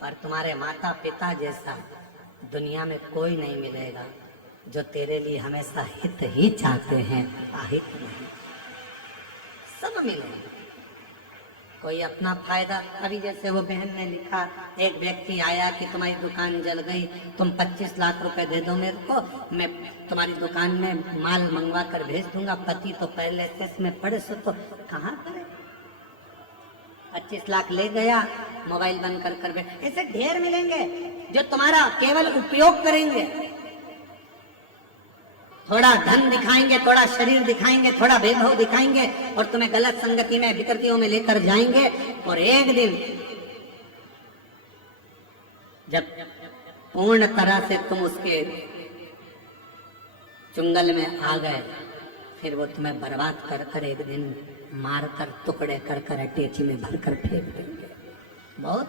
पर तुम्हारे माता पिता जैसा दुनिया में कोई नहीं मिलेगा जो तेरे लिए हमेशा हित ही चाहते हैं, अहित नहीं। सब मिलेंगे, कोई अपना फायदा। अभी जैसे वो बहन ने लिखा, एक व्यक्ति आया कि तुम्हारी दुकान जल गई, तुम 25 लाख रुपए दे दो मेरे को, मैं तुम्हारी दुकान में माल मंगवा कर भेज दूंगा। पति तो पहले से इसमें पड़े सो तो कहाँ करे। 25 लाख ले गया, मोबाइल बंद कर बैठ। ऐसे ढेर मिलेंगे जो तुम्हारा केवल उपयोग करेंगे, थोड़ा धन दिखाएंगे, थोड़ा शरीर दिखाएंगे, थोड़ा वैभव दिखाएंगे और तुम्हें गलत संगति में विकृतियों में लेकर जाएंगे। और एक दिन जब पूर्ण तरह से तुम उसके चुंगल में आ गए, फिर वो तुम्हें बर्बाद कर कर एक दिन मार कर टुकड़े कर कर अटैची में भर कर फेंक देंगे। बहुत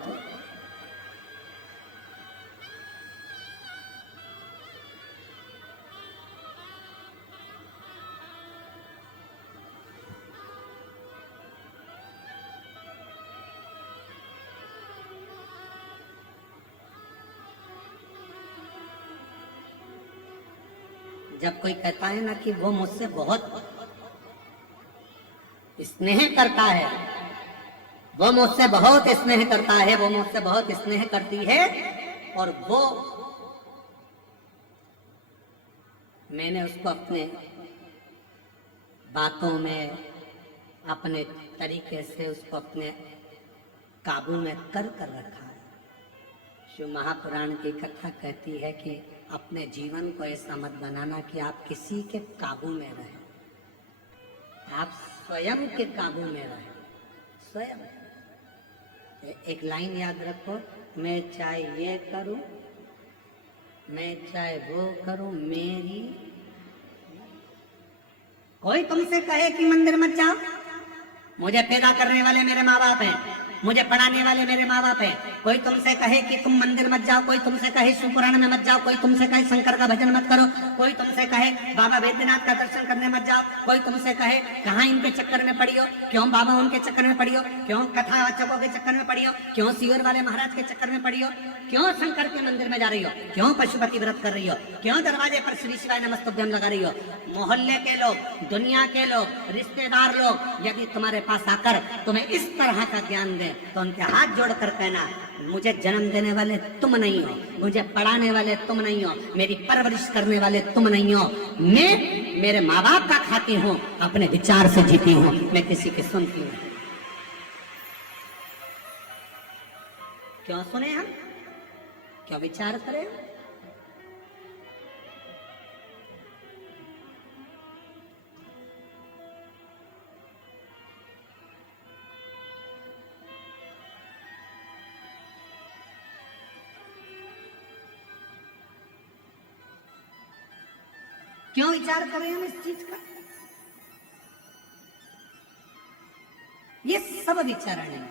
जब कोई कहता है ना कि वो मुझसे बहुत स्नेह करता है, वो मुझसे बहुत स्नेह करता है, वो मुझसे बहुत स्नेह करती है, और वो मैंने उसको अपने बातों में, अपने तरीके से उसको अपने काबू में कर रखा है। शिव महापुराण की कथा कहती है कि अपने जीवन को ऐसा मत बनाना कि आप किसी के काबू में रहें, आप स्वयं के काबू में रहें। स्वयं एक लाइन याद रखो, मैं चाहे ये करूं, मैं चाहे वो करूं, मेरी। कोई तुमसे कहे कि मंदिर मत जाओ, मुझे पैदा करने वाले मेरे माँ बाप हैं, मुझे पढ़ाने वाले मेरे माँ बाप हैं। कोई तुमसे कहे कि तुम मंदिर मत जाओ, कोई तुमसे कहे शिव पुराण में मत जाओ, कोई तुमसे कहे शंकर का भजन मत करो, कोई तुमसे कहे बाबा बैद्यनाथ का दर्शन करने मत जाओ, कोई तुमसे कहे कहाँ इनके चक्कर में पड़ी हो, क्यों बाबा उनके चक्कर में पड़ी हो, क्यों कथा वाचकों के चक्कर में पड़ी हो, क्यों सीवर वाले महाराज के चक्कर में पड़ी हो, क्यों शंकर के मंदिर में जा रही हो, क्यों पशुपति व्रत कर रही हो, क्यों दरवाजे पर श्री शिवाय नमस्तुभ्यम लगा रही हो। मोहल्ले के लोग, दुनिया के लोग, रिश्तेदार लोग यदि तुम्हारे पास आकर तुम्हें इस तरह का ज्ञान दें तो उनके हाथ जोड़कर कहना, मुझे जन्म देने वाले तुम नहीं हो, मुझे पढ़ाने वाले तुम नहीं हो, मेरी परवरिश करने वाले तुम नहीं हो, मैं मेरे माँ बाप का खाती हूँ, अपने विचार से जीती हूँ, मैं किसी की सुनती हूँ। क्यों सुने हम, क्यों विचार करें? क्यों विचार करें हम इस चीज का? ये सब विचारण है,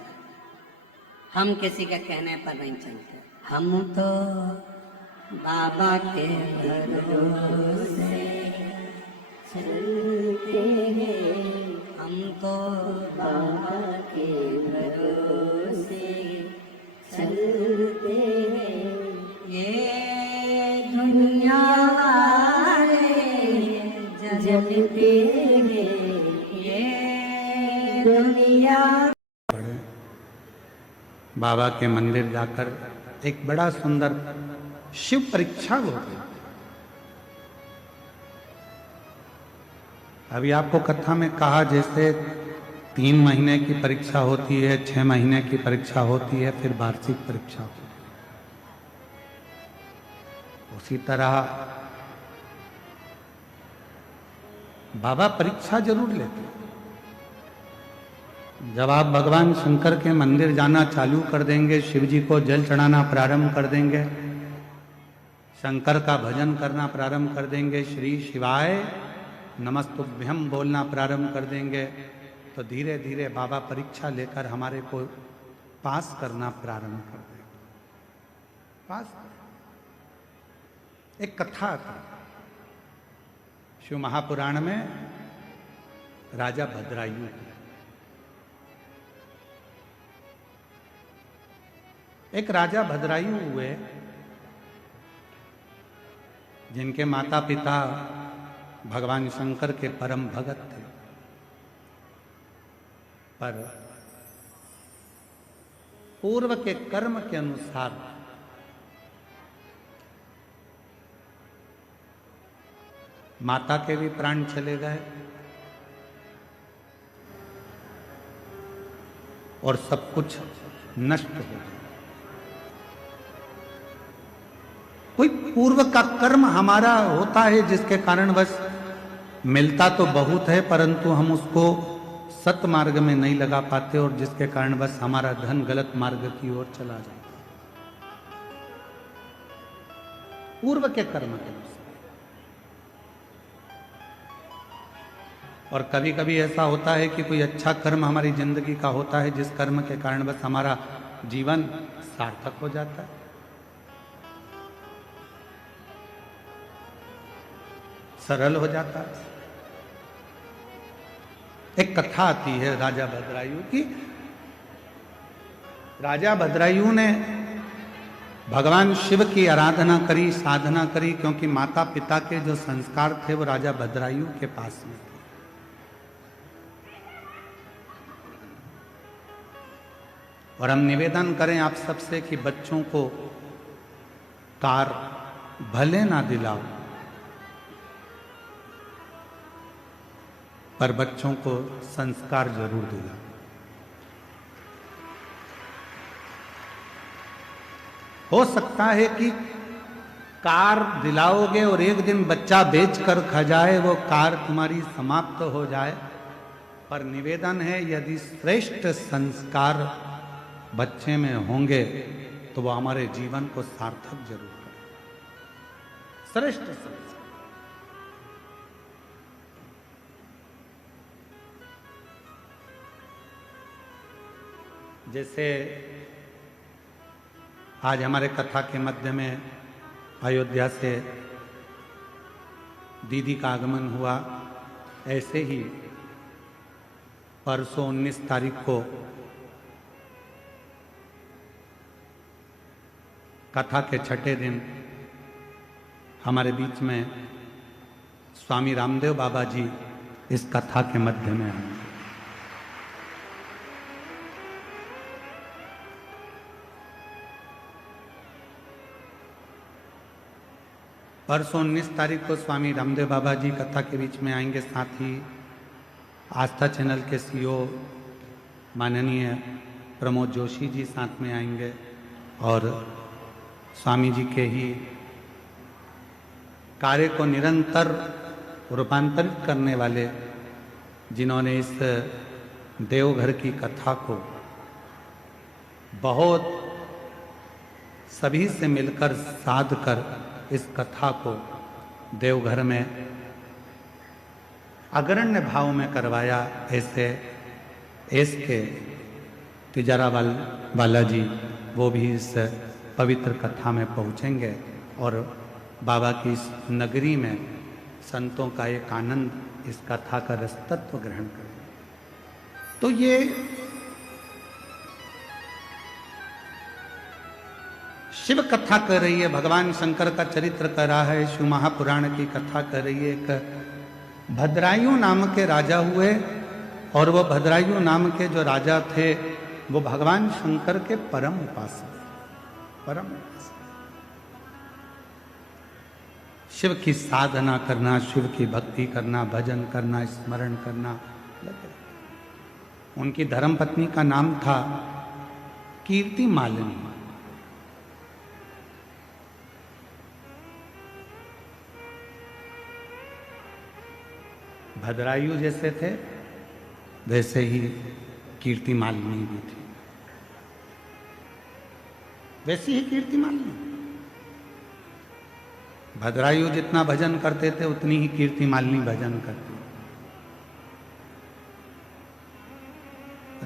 हम किसी के कहने पर नहीं चलते। हम तो बाबा के भरोसे चलते हैं, हम तो बाबा के भरोसे चलते हैं। ये दुनिया वाले जलते हैं, ये दुनिया। बाबा के मंदिर जाकर एक बड़ा सुंदर शिव परीक्षा हो गई। अभी आपको कथा में कहा जैसे 3 महीने की परीक्षा होती है, 6 महीने की परीक्षा होती है, फिर वार्षिक परीक्षा होती है, उसी तरह बाबा परीक्षा जरूर लेते हैं। जब आप भगवान शंकर के मंदिर जाना चालू कर देंगे, शिव जी को जल चढ़ाना प्रारंभ कर देंगे, शंकर का भजन करना प्रारंभ कर देंगे, श्री शिवाय नमस्तुभ्यम बोलना प्रारंभ कर देंगे, तो धीरे धीरे बाबा परीक्षा लेकर हमारे को पास करना प्रारंभ कर देंगे। पास एक कथा आती शिव महापुराण में, राजा भद्रायु। एक राजा भद्रायु हुए जिनके माता पिता भगवान शंकर के परम भगत थे, पर पूर्व के कर्म के अनुसार माता के भी प्राण चले गए और सब कुछ नष्ट हो गया। कोई पूर्व का कर्म हमारा होता है जिसके कारण बस मिलता तो बहुत है, परंतु हम उसको सत मार्ग में नहीं लगा पाते और जिसके कारण बस हमारा धन गलत मार्ग की ओर चला जाता है, पूर्व के कर्म के अनुसार। और कभी कभी ऐसा होता है कि कोई अच्छा कर्म हमारी जिंदगी का होता है जिस कर्म के कारण बस हमारा जीवन सार्थक हो जाता है। सरल हो जाता है। एक कथा आती है राजा भद्रायु की। राजा भद्रायु ने भगवान शिव की आराधना करी, साधना करी, क्योंकि माता पिता के जो संस्कार थे वो राजा भद्रायु के पास में थे। और हम निवेदन करें आप सबसे कि बच्चों को कार भले ना दिलाओ, पर बच्चों को संस्कार जरूर दिलाओ। हो सकता है कि कार दिलाओगे और एक दिन बच्चा बेचकर खा जाए, वो कार तुम्हारी समाप्त हो जाए, पर निवेदन है यदि श्रेष्ठ संस्कार बच्चे में होंगे तो वो हमारे जीवन को सार्थक जरूर करें। श्रेष्ठ संस्कार जैसे आज हमारे कथा के मध्य में अयोध्या से दीदी का आगमन हुआ, ऐसे ही परसों 19 तारीख को कथा के छठे दिन हमारे बीच में स्वामी रामदेव बाबा जी इस कथा के मध्य में आए। परसों 19 तारीख को स्वामी रामदेव बाबा जी कथा के बीच में आएंगे। साथ ही आस्था चैनल के सीईओ माननीय प्रमोद जोशी जी साथ में आएंगे और स्वामी जी के ही कार्य को निरंतर रूपांतरित करने वाले, जिन्होंने इस देवघर की कथा को बहुत सभी से मिलकर साध कर इस कथा को देवघर में अग्रण्य भाव में करवाया, ऐसे के तिजारावाल बालाजी वो भी इस पवित्र कथा में पहुंचेंगे और बाबा की इस नगरी में संतों का एक आनंद इस कथा का रसतत्व ग्रहण करेंगे। तो ये शिव कथा कर रही है, भगवान शंकर का चरित्र कर रहा है, शिव महापुराण की कथा कर रही है। एक भद्रायु नाम के राजा हुए और वो भद्रायु नाम के जो राजा थे वो भगवान शंकर के परम उपासक, परम उपासक। शिव की साधना करना, शिव की भक्ति करना, भजन करना, स्मरण करना। उनकी धर्मपत्नी का नाम था कीर्ति मालिनी। भद्रायु जैसे थे वैसे ही कीर्ति मालिनी भी थी, वैसी ही कीर्ति मालिनी। भद्रायु जितना भजन करते थे उतनी ही कीर्ति मालिनी भजन करती।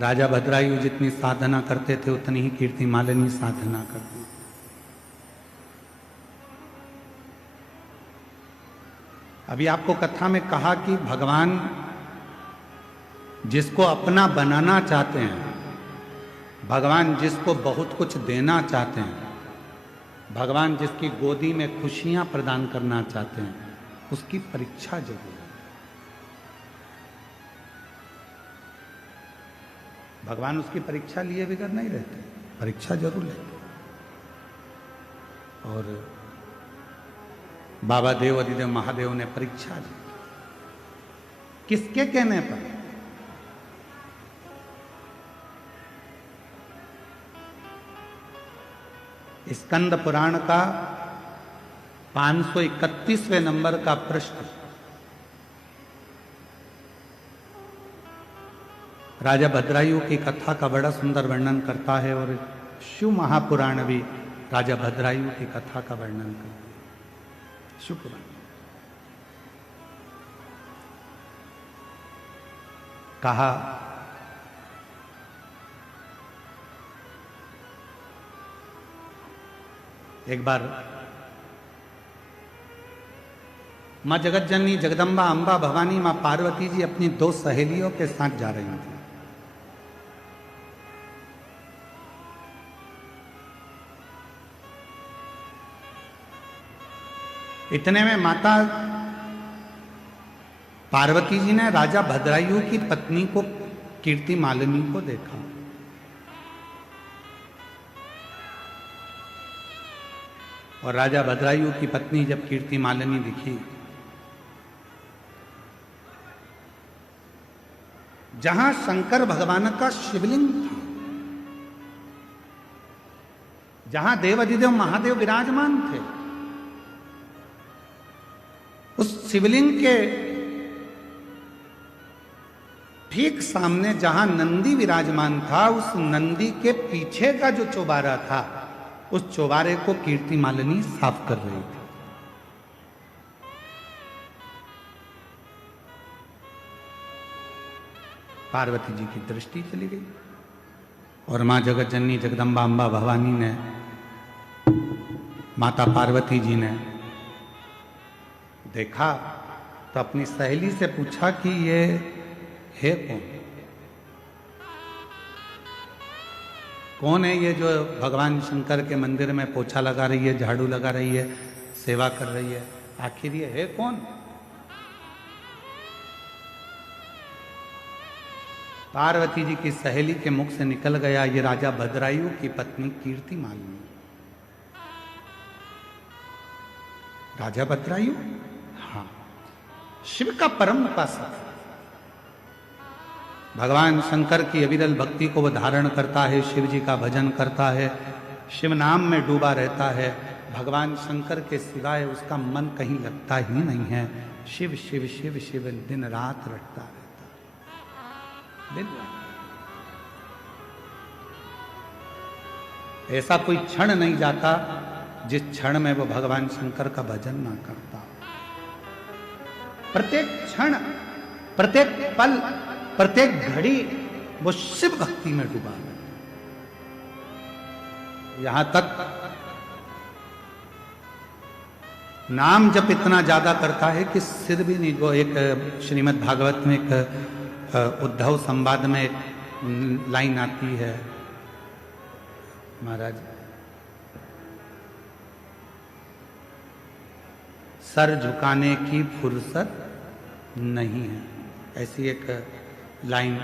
राजा भद्रायु जितनी साधना करते थे उतनी ही कीर्ति मालिनी साधना करती। अभी आपको कथा में कहा कि भगवान जिसको अपना बनाना चाहते हैं, भगवान जिसको बहुत कुछ देना चाहते हैं, भगवान जिसकी गोदी में खुशियां प्रदान करना चाहते हैं, उसकी परीक्षा जरूर है। भगवान उसकी परीक्षा लिए बिगड़ नहीं रहते, परीक्षा जरूर लेते। और बाबा देव अधिदेव महादेव ने परीक्षा ली, किसके कहने पर? स्कंद पुराण का 531वें नंबर का प्रश्न राजा भद्रायु की कथा का बड़ा सुंदर वर्णन करता है और शिव महापुराण भी राजा भद्रायु की कथा का वर्णन करता है। शिव पुराण कहा एक बार मां जगत जननी जगदम्बा अंबा भवानी मां पार्वती जी अपनी 2 सहेलियों के साथ जा रही थी। इतने में माता पार्वती जी ने राजा भद्रायु की पत्नी को कीर्ति मालिनी को देखा। और राजा भद्रायु की पत्नी जब कीर्ति मालिनी दिखी, जहां शंकर भगवान का शिवलिंग था, जहां देवाधिदेव महादेव विराजमान थे, उस शिवलिंग के ठीक सामने जहां नंदी विराजमान था, उस नंदी के पीछे का जो चौबारा था, उस चौबारे को कीर्ति मालिनी साफ कर रही थी। पार्वती जी की दृष्टि चली गई और मां जगत जननी जगदम्बा अम्बा भवानी ने, माता पार्वती जी ने देखा तो अपनी सहेली से पूछा कि ये है कौन है ये जो भगवान शंकर के मंदिर में पोछा लगा रही है, झाड़ू लगा रही है, सेवा कर रही है, आखिर ये है कौन? पार्वती जी की सहेली के मुख से निकल गया, ये राजा भद्रायु की पत्नी कीर्ति मालिनी। राजा भद्रायु, हाँ, शिव का परम उपासक, भगवान शंकर की अविरल भक्ति को वह धारण करता है, शिव जी का भजन करता है, शिव नाम में डूबा रहता है। भगवान शंकर के सिवाय उसका मन कहीं लगता ही नहीं है। शिव शिव शिव शिव दिन रात रटता रहता है, दिन रात। ऐसा कोई क्षण नहीं जाता जिस क्षण में वो भगवान शंकर का भजन ना करता। प्रत्येक क्षण, प्रत्येक पल, प्रत्येक घड़ी वो शिव भक्ति में डूबा है। यहां तक नाम जप इतना ज्यादा करता है कि सिर भी नहीं। वो एक श्रीमद् भागवत में एक उद्धव संवाद में एक लाइन आती है, महाराज, सर झुकाने की फुर्सत नहीं है, ऐसी एक लाइन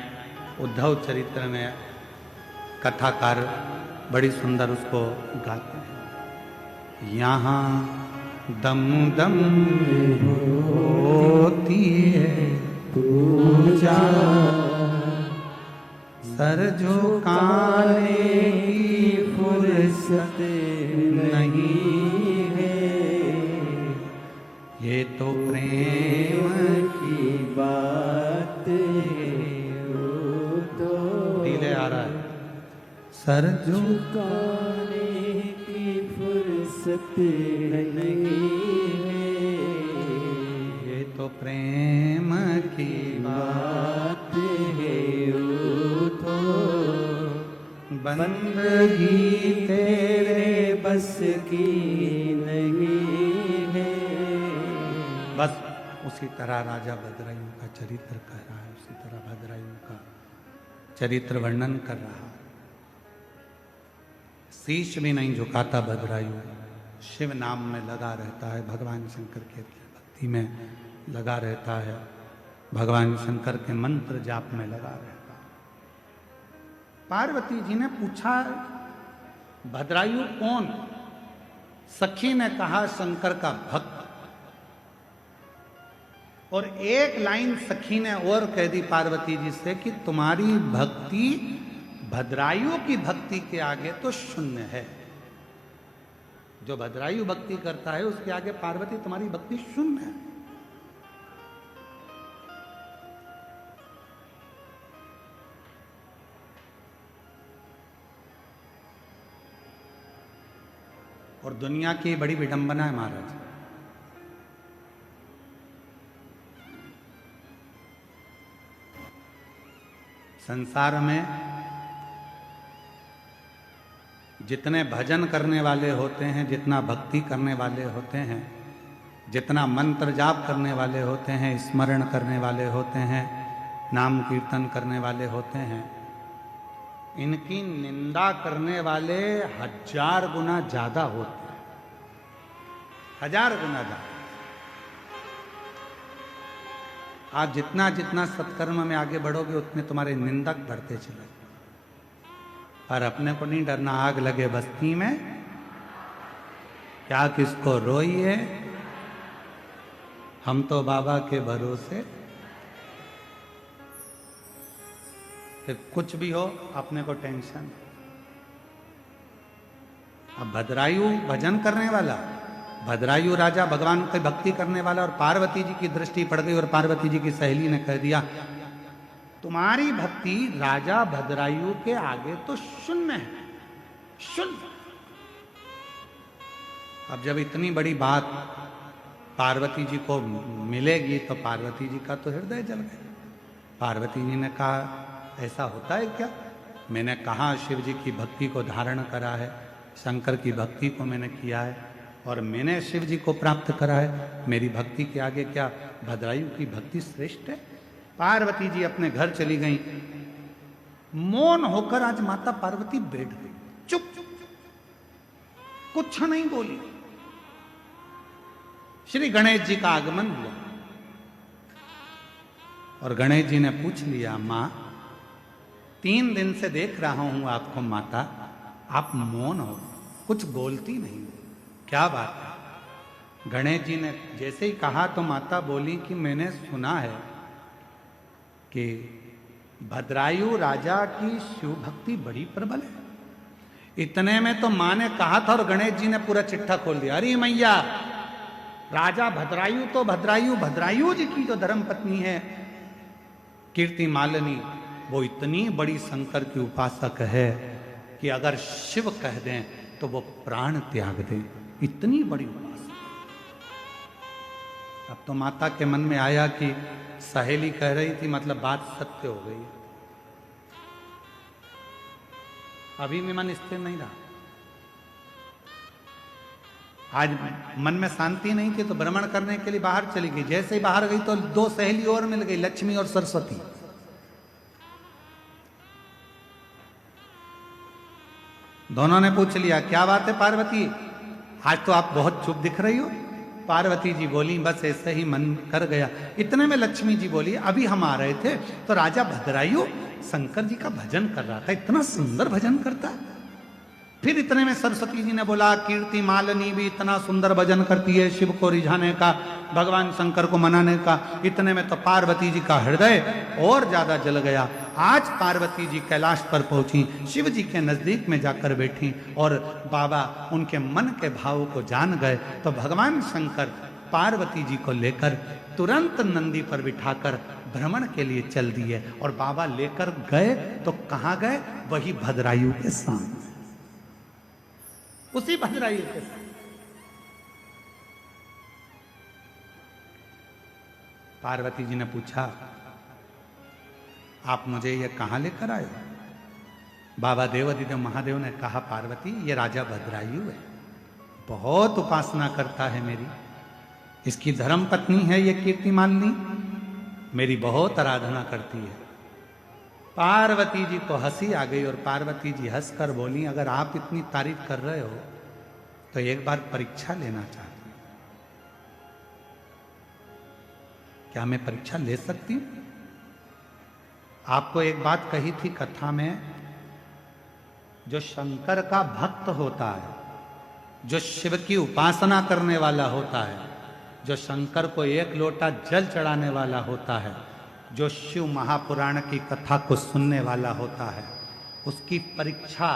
उद्धव चरित्र में कथाकार बड़ी सुंदर उसको गाते हैं। यहाँ दम दम होती है पूजा, सर झुकाने की फुर्सत नहीं है, ये तो प्रेम की बात है। तो धीरे आ रहा है, सर झुकाने की फुर्सत नहीं है, ये तो प्रेम की बात है। तो बंदगी तेरे बस की नहीं है। बस उसी तरह राजा भद्रायु का चरित्र कह रहा है, उसी तरह भद्रायु का चरित्र वर्णन कर रहा है। शीश भी नहीं झुकाता भद्रायु, शिव नाम में लगा रहता है, भगवान शंकर के भक्ति में लगा रहता है, भगवान शंकर के मंत्र जाप में लगा रहता है। पार्वती जी ने पूछा, भद्रायु कौन? सखी ने कहा, शंकर का भक्त। और एक लाइन सखी ने और कह दी पार्वती जी से कि तुम्हारी भक्ति भद्रायु की भक्ति के आगे तो शून्य है। जो भद्रायु भक्ति करता है उसके आगे पार्वती तुम्हारी भक्ति शून्य है। और दुनिया की बड़ी विडंबना है महाराज, संसार में जितने भजन करने वाले होते हैं, जितना भक्ति करने वाले होते हैं, जितना मंत्र जाप करने वाले होते हैं, स्मरण करने वाले होते हैं, नाम कीर्तन करने वाले होते हैं, इनकी निंदा करने वाले 1000 गुना ज्यादा होते हैं, 1000 गुना ज्यादा। आप जितना जितना सत्कर्म में आगे बढ़ोगे उतने तुम्हारे निंदक बढ़ते चले। पर अपने को नहीं डरना, आग लगे बस्ती में क्या किसको रोइए, हम तो बाबा के भरोसे। फिर कुछ भी हो अपने को टेंशन। अब भद्रायु भजन करने वाला, भद्रायु राजा भगवान की भक्ति करने वाला, और पार्वती जी की दृष्टि पड़ गई और पार्वती जी की सहेली ने कह दिया तुम्हारी भक्ति राजा भद्रायु के आगे तो शून्य है, शून्य। अब जब इतनी बड़ी बात पार्वती जी को मिलेगी तो पार्वती जी का तो हृदय जल गया। पार्वती जी ने कहा ऐसा होता है क्या? मैंने कहा शिव जी की भक्ति को धारण करा है, शंकर की भक्ति को मैंने किया है और मैंने शिव जी को प्राप्त करा है। मेरी भक्ति के आगे क्या भद्रायु की भक्ति श्रेष्ठ है? पार्वती जी अपने घर चली गई। मौन होकर आज माता पार्वती बैठ गई, चुप, कुछ नहीं बोली। श्री गणेश जी का आगमन हुआ और गणेश जी ने पूछ लिया मां 3 दिन से देख रहा हूं आपको माता, आप मौन हो, कुछ बोलती नहीं, क्या बात है? गणेश जी ने जैसे ही कहा तो माता बोली कि मैंने सुना है कि भद्रायु राजा की शिव भक्ति बड़ी प्रबल है। इतने में तो मां ने कहा था और गणेश जी ने पूरा चिट्ठा खोल दिया। अरे मैया, राजा भद्रायु तो भद्रायु जी की जो धर्म पत्नी है कीर्ति मालिनी, वो इतनी बड़ी शंकर की उपासक है कि अगर शिव कह दें तो वो प्राण त्याग दें, इतनी बड़ी उपासक। अब तो माता के मन में आया कि सहेली कह रही थी, मतलब बात सत्य हो गई। अभी भी मन स्थिर नहीं रहा। आज मन में शांति नहीं थी तो भ्रमण करने के लिए बाहर चली गई। जैसे ही बाहर गई तो 2 सहेली और मिल गई, लक्ष्मी और सरस्वती। दोनों ने पूछ लिया क्या बात है पार्वती, आज तो आप बहुत चुप दिख रही हो। पार्वती जी बोली बस ऐसे ही मन कर गया। इतने में लक्ष्मी जी बोली अभी हम आ रहे थे तो राजा भद्रायु शंकर जी का भजन कर रहा था, इतना सुंदर भजन करता। फिर इतने में सरस्वती जी ने बोला कीर्ति मालिनी भी इतना सुंदर भजन करती है शिव को रिझाने का, भगवान शंकर को मनाने का। इतने में तो पार्वती जी का हृदय और ज्यादा जल गया। आज पार्वती जी कैलाश पर पहुंची, शिव जी के नजदीक में जाकर बैठी और बाबा उनके मन के भावों को जान गए। तो भगवान शंकर पार्वती जी को लेकर तुरंत नंदी पर बिठाकर भ्रमण के लिए चल दिए और बाबा लेकर गए तो कहां गए? वही भद्रायु के सामने, उसी भद्रायु के साथ। पार्वती जी ने पूछा आप मुझे ये कहां लेकर आए? बाबा देवादिदेव महादेव ने कहा पार्वती ये राजा भद्रायु है, बहुत उपासना करता है मेरी, इसकी धर्म पत्नी है ये कीर्ति मालिनी, मेरी बहुत आराधना करती है। पार्वती जी को हंसी आ गई और पार्वती जी हंसकर बोली अगर आप इतनी तारीफ कर रहे हो तो एक बार परीक्षा लेना चाहती हूं, क्या मैं परीक्षा ले सकती हूं? आपको एक बात कही थी कथा में, जो शंकर का भक्त होता है, जो शिव की उपासना करने वाला होता है, जो शंकर को 1 लोटा जल चढ़ाने वाला होता है, जो शिव महापुराण की कथा को सुनने वाला होता है, उसकी परीक्षा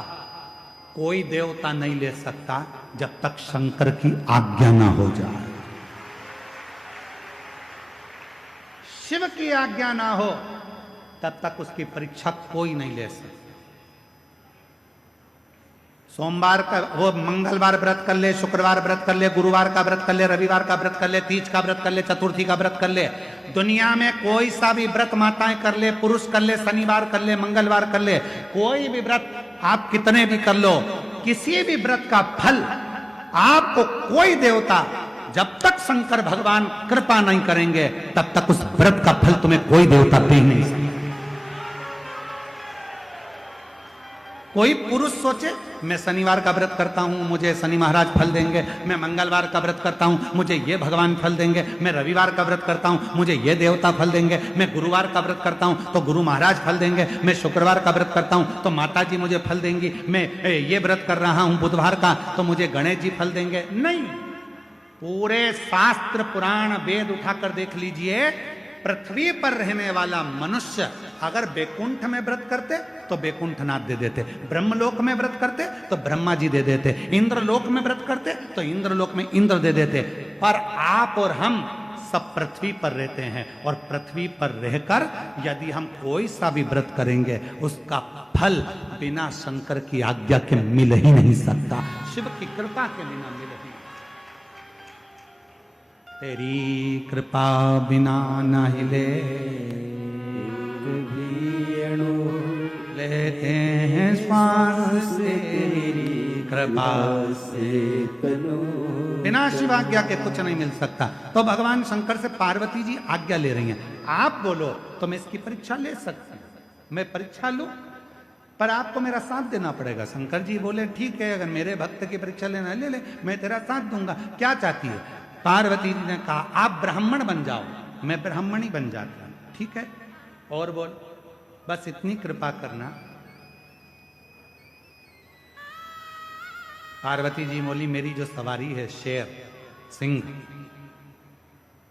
कोई देवता नहीं ले सकता जब तक शंकर की आज्ञा ना हो जाए। शिव की आज्ञा ना हो तब तक उसकी परीक्षा कोई नहीं ले सकता। सोमवार का वो मंगलवार व्रत कर ले, शुक्रवार व्रत कर ले, गुरुवार का व्रत कर ले, रविवार का व्रत कर ले, तीज का व्रत कर ले, चतुर्थी का व्रत कर ले, दुनिया में कोई सा भी व्रत माताएं कर ले, पुरुष कर ले, शनिवार कर ले, मंगलवार कर ले, कोई भी व्रत आप कितने भी कर लो, किसी भी व्रत का फल आपको कोई देवता जब तक शंकर भगवान कृपा नहीं करेंगे तब तक उस व्रत का फल तुम्हें कोई देवता दे नहीं सकता। कोई पुरुष सोचे मैं शनिवार का व्रत करता हूं मुझे शनि महाराज फल देंगे, मैं मंगलवार का व्रत करता हूं मुझे ये भगवान फल देंगे, मैं रविवार का व्रत करता हूं मुझे ये देवता फल देंगे, मैं गुरुवार का व्रत करता हूं तो गुरु महाराज फल देंगे, मैं शुक्रवार का व्रत करता हूं तो माता जी मुझे फल देंगी, मैं ये व्रत कर रहा हूं बुधवार का तो मुझे गणेश जी फल देंगे। नहीं, पूरे शास्त्र पुराण वेद उठाकर देख लीजिए, पृथ्वी पर रहने वाला मनुष्य अगर बैकुंठ में व्रत करते तो बैकुंठनाथ दे देते, ब्रह्मलोक में व्रत करते तो ब्रह्मा जी दे देते, इंद्रलोक में व्रत करते तो इंद्रलोक में इंद्र दे देते। पर आप और हम सब पृथ्वी पर रहते हैं और पृथ्वी पर रहकर यदि हम कोई सा भी व्रत करेंगे उसका फल बिना शंकर की आज्ञा के मिल ही नहीं सकता, शिव की कृपा के बिना मिल ही। तेरी कृपा बिना न हिले लेते हैं श्वास तेरी कृपा से, बिना शिव आज्ञा के कुछ नहीं मिल सकता। तो भगवान शंकर से पार्वती जी आज्ञा ले रही हैं, आप बोलो तो मैं इसकी परीक्षा ले सकती हूँ, मैं परीक्षा लूं पर आपको मेरा साथ देना पड़ेगा। शंकर जी बोले ठीक है, अगर मेरे भक्त की परीक्षा लेना ले ले, मैं तेरा साथ दूंगा, क्या चाहती है? पार्वती जी ने कहा आप ब्राह्मण बन जाओ, मैं ब्राह्मणी बन जाता हूं। ठीक है, और बोल, बस इतनी कृपा करना। पार्वती जी बोली मेरी जो सवारी है शेर सिंह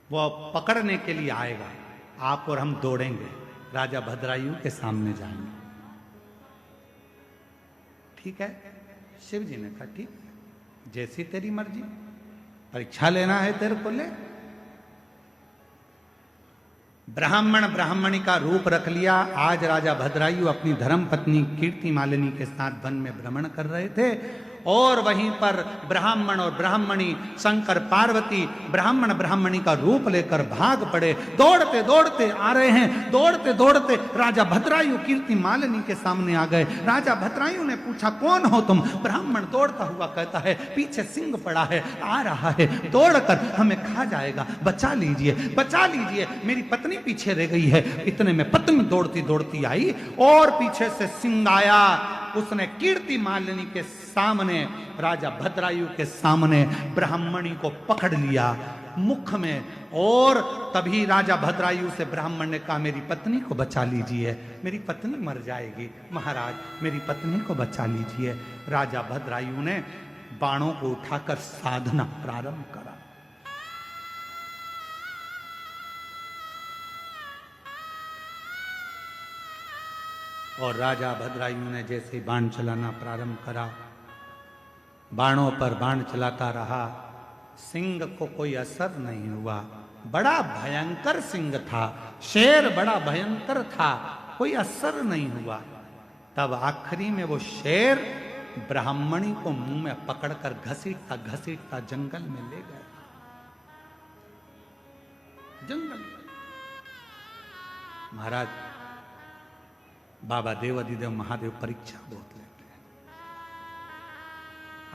वो पकड़ने के लिए आएगा, आप और हम दौड़ेंगे, राजा भद्रायु के सामने जाएंगे। ठीक है, शिव जी ने कहा ठीक है, जैसी तेरी मर्जी, परीक्षा लेना है तेरे को ले। ब्राह्मण ब्राह्मणी का रूप रख लिया। आज राजा भद्रायु अपनी धर्म पत्नी कीर्ति मालिनी के साथ वन में भ्रमण कर रहे थे और वहीं पर ब्राह्मण और ब्राह्मणी शंकर पार्वती ब्राह्मण ब्राह्मणी का रूप लेकर भाग पड़े, दौड़ते दौड़ते आ रहे हैं, दौड़ते दौड़ते राजा भद्रायु कीर्ति मालिनी के सामने आ गए। राजा भद्रायु ने पूछा कौन हो तुम? ब्राह्मण दौड़ता हुआ कहता है पीछे सिंह पड़ा है, आ रहा है, दौड़कर हमें खा जाएगा, बचा लीजिए, बचा लीजिए, मेरी पत्नी पीछे रह गई है। इतने में पत्नी दौड़ती दौड़ती आई और पीछे से सिंह आया, उसने कीर्ति मालिनी के सामने, राजा भद्रायु के सामने ब्राह्मणी को पकड़ लिया मुख में, और तभी राजा भद्रायु से ब्राह्मण ने कहा मेरी पत्नी को बचा लीजिए, मेरी पत्नी मर जाएगी, महाराज मेरी पत्नी को बचा लीजिए। राजा भद्रायु ने बाणों को उठाकर साधना प्रारंभ करा। और राजा भद्रायु ने जैसे बाण चलाना प्रारंभ करा, बाणों पर बाण चलाता रहा, सिंह को कोई असर नहीं हुआ। बड़ा भयंकर सिंह था, शेर बड़ा भयंकर था, कोई असर नहीं हुआ। तब आखिरी में वो शेर ब्राह्मणी को मुंह में पकड़कर घसीटता घसीटता जंगल में ले गया। जंगल महाराज बाबा देव अधिदेव महादेव परीक्षा बहुत लेते हैं।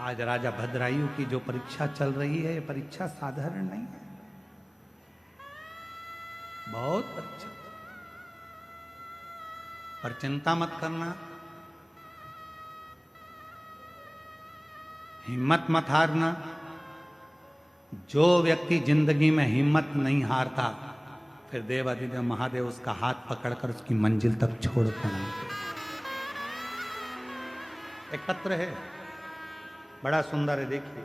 आज राजा भद्रायु की जो परीक्षा चल रही है, ये परीक्षा साधारण नहीं है, बहुत परीक्षा। पर चिंता मत करना, हिम्मत मत हारना। जो व्यक्ति जिंदगी में हिम्मत नहीं हारता, फिर देव अधिदेव महादेव उसका हाथ पकड़कर उसकी मंजिल तक छोड़ पड़ाते। एक पत्र है, बड़ा सुंदर है, देखिए।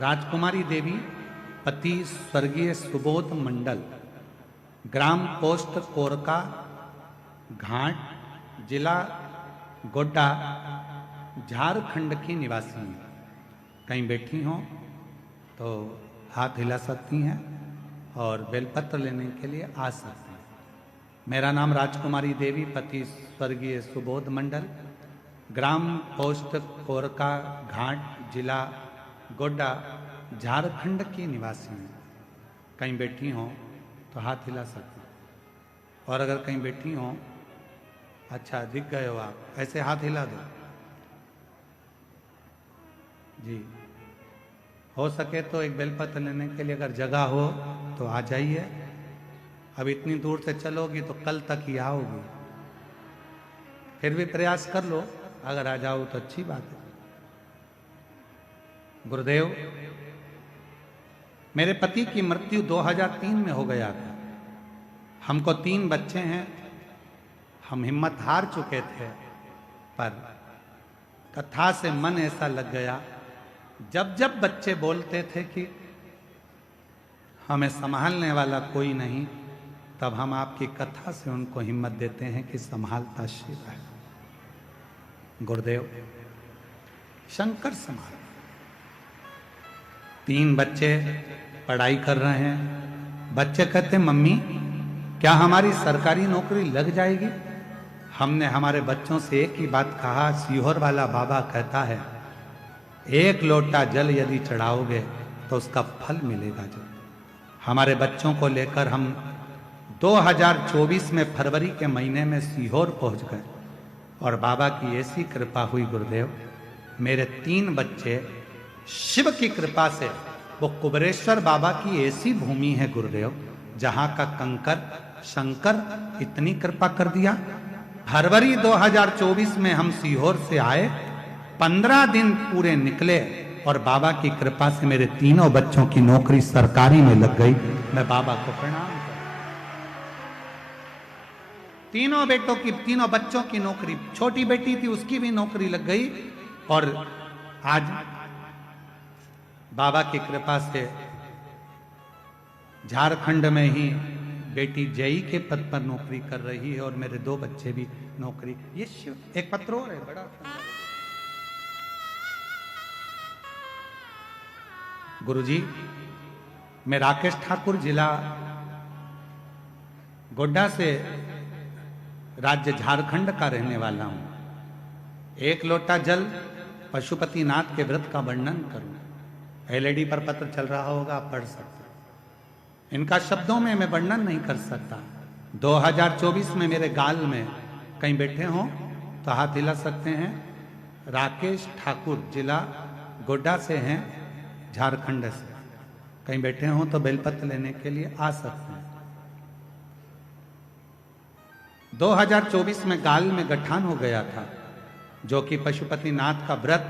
राजकुमारी देवी पति स्वर्गीय सुबोध मंडल, ग्राम पोस्ट कोरका घाट, जिला गोड्डा, झारखंड की निवासी हैं। कहीं बैठी हों तो हाथ हिला सकती हैं और बेलपत्र लेने के लिए आ सकती हैं। मेरा नाम राजकुमारी देवी पति स्वर्गीय सुबोध मंडल, ग्राम पोस्ट कोरका घाट, जिला गोड्डा, झारखंड की निवासी हैं। कहीं बैठी हों तो हाथ हिला सकती हैं और अगर कहीं बैठी हो, अच्छा दिख गए हो आप, ऐसे हाथ हिला दो जी। हो सके तो एक बेलपत्र लेने के लिए अगर जगह हो तो आ जाइए। अब इतनी दूर से चलोगी तो कल तक ही आओगी, फिर भी प्रयास कर लो, अगर आ जाओ तो अच्छी बात है। गुरुदेव, मेरे पति की मृत्यु 2003 में हो गया था। हमको 3 बच्चे हैं। हम हिम्मत हार चुके थे, पर कथा से मन ऐसा लग गया, जब जब बच्चे बोलते थे कि हमें संभालने वाला कोई नहीं, तब हम आपकी कथा से उनको हिम्मत देते हैं कि संभालता शिव है। गुरुदेव, शंकर संभाल। 3 बच्चे पढ़ाई कर रहे हैं। बच्चे कहते मम्मी क्या हमारी सरकारी नौकरी लग जाएगी? हमने हमारे बच्चों से एक ही बात कहा, सीहोर वाला बाबा कहता है 1 लोटा जल यदि चढ़ाओगे तो उसका फल मिलेगा। जो हमारे बच्चों को लेकर हम 2024 में फरवरी के महीने में सीहोर पहुंच गए और बाबा की ऐसी कृपा हुई गुरुदेव, मेरे 3 बच्चे शिव की कृपा से, वो कुबरेश्वर बाबा की ऐसी भूमि है गुरुदेव, जहां का कंकर शंकर इतनी कृपा कर दिया। फरवरी 2024 में हम सीहोर से आए, 15 दिन पूरे निकले और बाबा की कृपा से मेरे तीनों बच्चों की नौकरी सरकारी में लग गई। मैं बाबा को प्रणाम करता। तीनों बच्चों की नौकरी, छोटी बेटी थी उसकी भी नौकरी लग गई और आज बाबा की कृपा से झारखंड में ही बेटी जेई के पद पर नौकरी कर रही है और मेरे 2 बच्चे भी नौकरी। ये शिव। एक पत्र और है बड़ा। गुरुजी, मैं राकेश ठाकुर, जिला गोड्डा से, राज्य झारखंड का रहने वाला हूं। 1 लोटा जल पशुपतिनाथ के व्रत का वर्णन करूं। एलईडी पर पत्र चल रहा होगा, आप पढ़ सकते हैं। इनका शब्दों में मैं वर्णन नहीं कर सकता। 2024 में मेरे गाल में कहीं बैठे हों तो हाथ हिला सकते हैं। राकेश ठाकुर, जिला गोड्डा से हैं, झारखंड से। कहीं बैठे हों तो बेलपत्र लेने के लिए आ सकते हैं। 2024 में गाल में गठान हो गया था, जो कि पशुपतिनाथ का व्रत,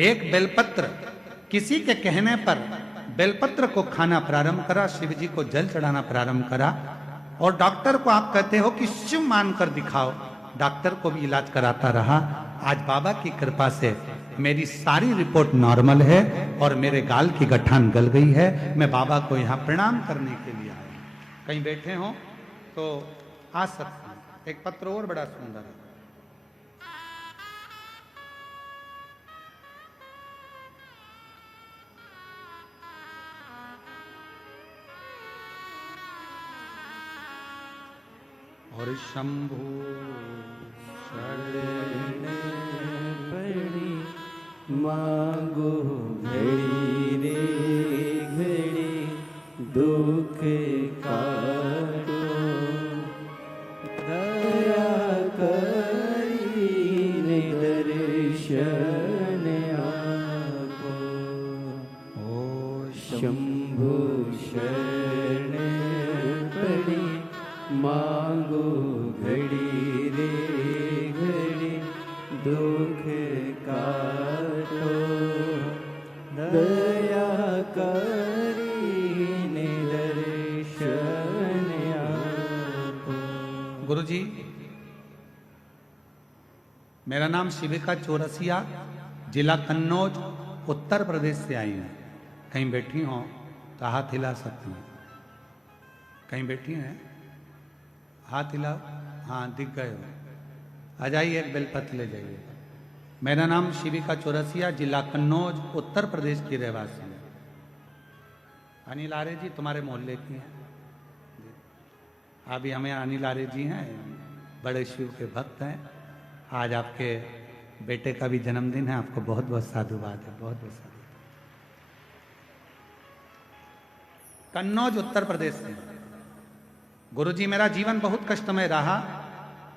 एक बेलपत्र, किसी के कहने पर बेलपत्र को खाना प्रारंभ करा, शिव जी को जल चढ़ाना प्रारंभ करा और डॉक्टर को आप कहते हो कि शिव मानकर दिखाओ, डॉक्टर को भी इलाज कराता रहा। आज बाबा की कृपा से मेरी सारी रिपोर्ट नॉर्मल है और मेरे गाल की गठान गल गई है। मैं बाबा को यहाँ प्रणाम करने के लिए आया। कहीं बैठे हो तो आ सकते हैं। एक पत्र और बड़ा सुंदर है। और शंभु शरण पड़ी मांगो घड़ी रे घड़ी दुख काटो, दया करी दर्शन आपो। ओ शंभु शरण पड़ी मांगो घड़ी रे घड़ी दुख काटो, दया करी दर्शन आपो। गुरुजी, मेरा नाम शिविका चौरसिया, जिला कन्नौज, उत्तर प्रदेश से आई है। कहीं बैठी हो तो हाथ हिला सकती हैं। कहीं बैठी हैं, हाथ हिलाओ। हाँ, दिख गए हो। आ जाइए, एक बेलपत्र ले जाइए। मेरा नाम शिविका चौरसिया, जिला कन्नौज, उत्तर प्रदेश की रहवासी है। अनिल आर्य जी तुम्हारे मोहल्ले की हैं। अभी हमें अनिल आर्य जी हैं, बड़े शिव के भक्त हैं। आज आपके बेटे का भी जन्मदिन है। आपको बहुत बहुत साधुवाद है, बहुत बहुत साधुवाद। कन्नौज उत्तर प्रदेश से। गुरुजी मेरा जीवन बहुत कष्टमय रहा,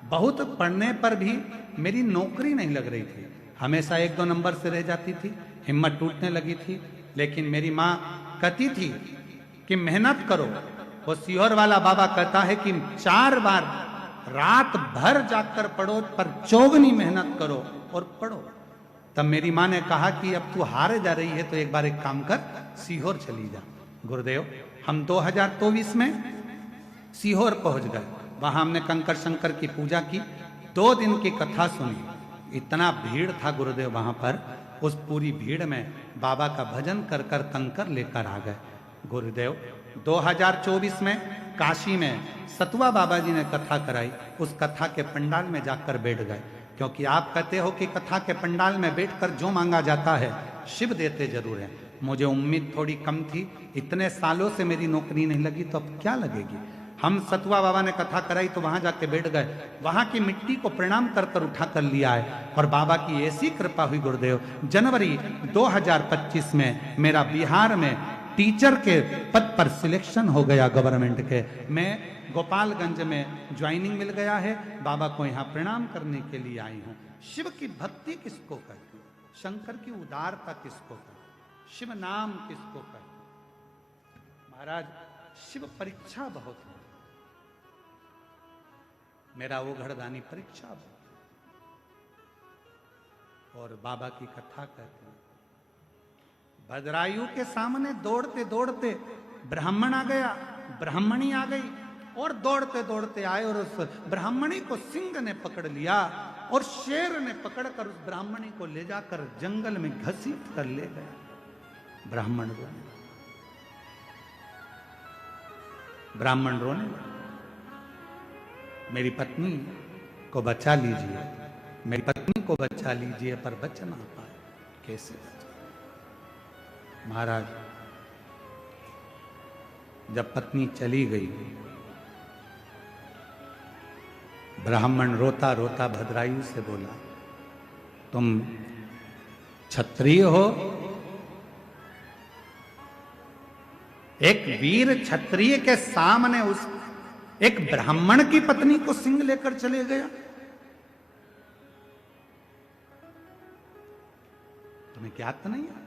बहुत पढ़ने पर भी मेरी नौकरी नहीं लग रही थी, हमेशा 1-2 नंबर से रह जाती थी, हिम्मत टूटने लगी थी। लेकिन मेरी माँ कहती थी कि मेहनत करो। वो सीहोर वाला बाबा कहता है कि 4 बार रात भर जाकर पढ़ो, पर चौगनी मेहनत करो और पढ़ो। तब मेरी माँ ने कहा कि अब तू हारे जा रही है तो एक बार एक काम कर, सीहोर चली जा। गुरुदेव हम 2024 में सीहोर पहुंच गए। वहां हमने कंकर शंकर की पूजा की, 2 दिन की कथा सुनी। इतना भीड़ था गुरुदेव वहां पर, उस पूरी भीड़ में बाबा का भजन कर कर कंकर लेकर आ गए। गुरुदेव 2024 में काशी में सतवा बाबा जी ने कथा कराई, उस कथा के पंडाल में जाकर बैठ गए। क्योंकि आप कहते हो कि कथा के पंडाल में बैठकर जो मांगा जाता है शिव देते जरूर है। मुझे उम्मीद थोड़ी कम थी, इतने सालों से मेरी नौकरी नहीं लगी तो अब क्या लगेगी। हम सतवा बाबा ने कथा कराई तो वहां जाके बैठ गए, वहां की मिट्टी को प्रणाम कर कर उठा कर लिया है। और बाबा की ऐसी कृपा हुई गुरुदेव, जनवरी 2025 में मेरा बिहार में टीचर के पद पर सिलेक्शन हो गया गवर्नमेंट के। मैं गोपालगंज में ज्वाइनिंग मिल गया है, बाबा को यहाँ प्रणाम करने के लिए आई हूँ। शिव की भक्ति किसको कहते हैं, शंकर की उदारता किसको कहते हैं, शिव नाम किसको कहते हैं। महाराज शिव परीक्षा बहुत है, मेरा वो घरदानी परीक्षा बहुत। और बाबा की कथा कहते हैं, भद्रायु के सामने दौड़ते दौड़ते ब्राह्मण आ गया, ब्राह्मणी आ गई और दौड़ते दौड़ते आए और उस ब्राह्मणी को सिंह ने पकड़ लिया और शेर ने पकड़कर उस ब्राह्मणी को ले जाकर जंगल में घसीट कर ले गया। ब्राह्मण रोने, ब्राह्मण रोने, मेरी पत्नी को बचा लीजिए, मेरी पत्नी को बचा लीजिए, पर बच ना पाए। कैसे बचा? महाराज जब पत्नी चली गई, ब्राह्मण रोता रोता भद्रायु से बोला, तुम क्षत्रिय हो? एक वीर क्षत्रिय के सामने उस एक ब्राह्मण की पत्नी को सिंह लेकर चले गया? तुम्हें क्या आता नहीं है?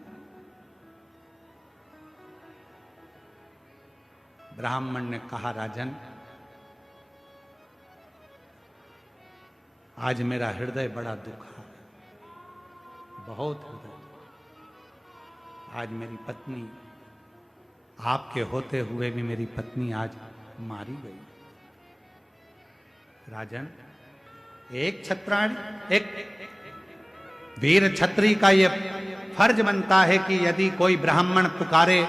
ब्राह्मण ने कहा, राजन आज मेरा हृदय बड़ा दुखा है, बहुत हृदय। आज मेरी पत्नी, आपके होते हुए भी मेरी पत्नी आज मारी गई। राजन एक क्षत्राणी, एक वीर क्षत्रिय का यह फर्ज बनता है कि यदि कोई ब्राह्मण पुकारे,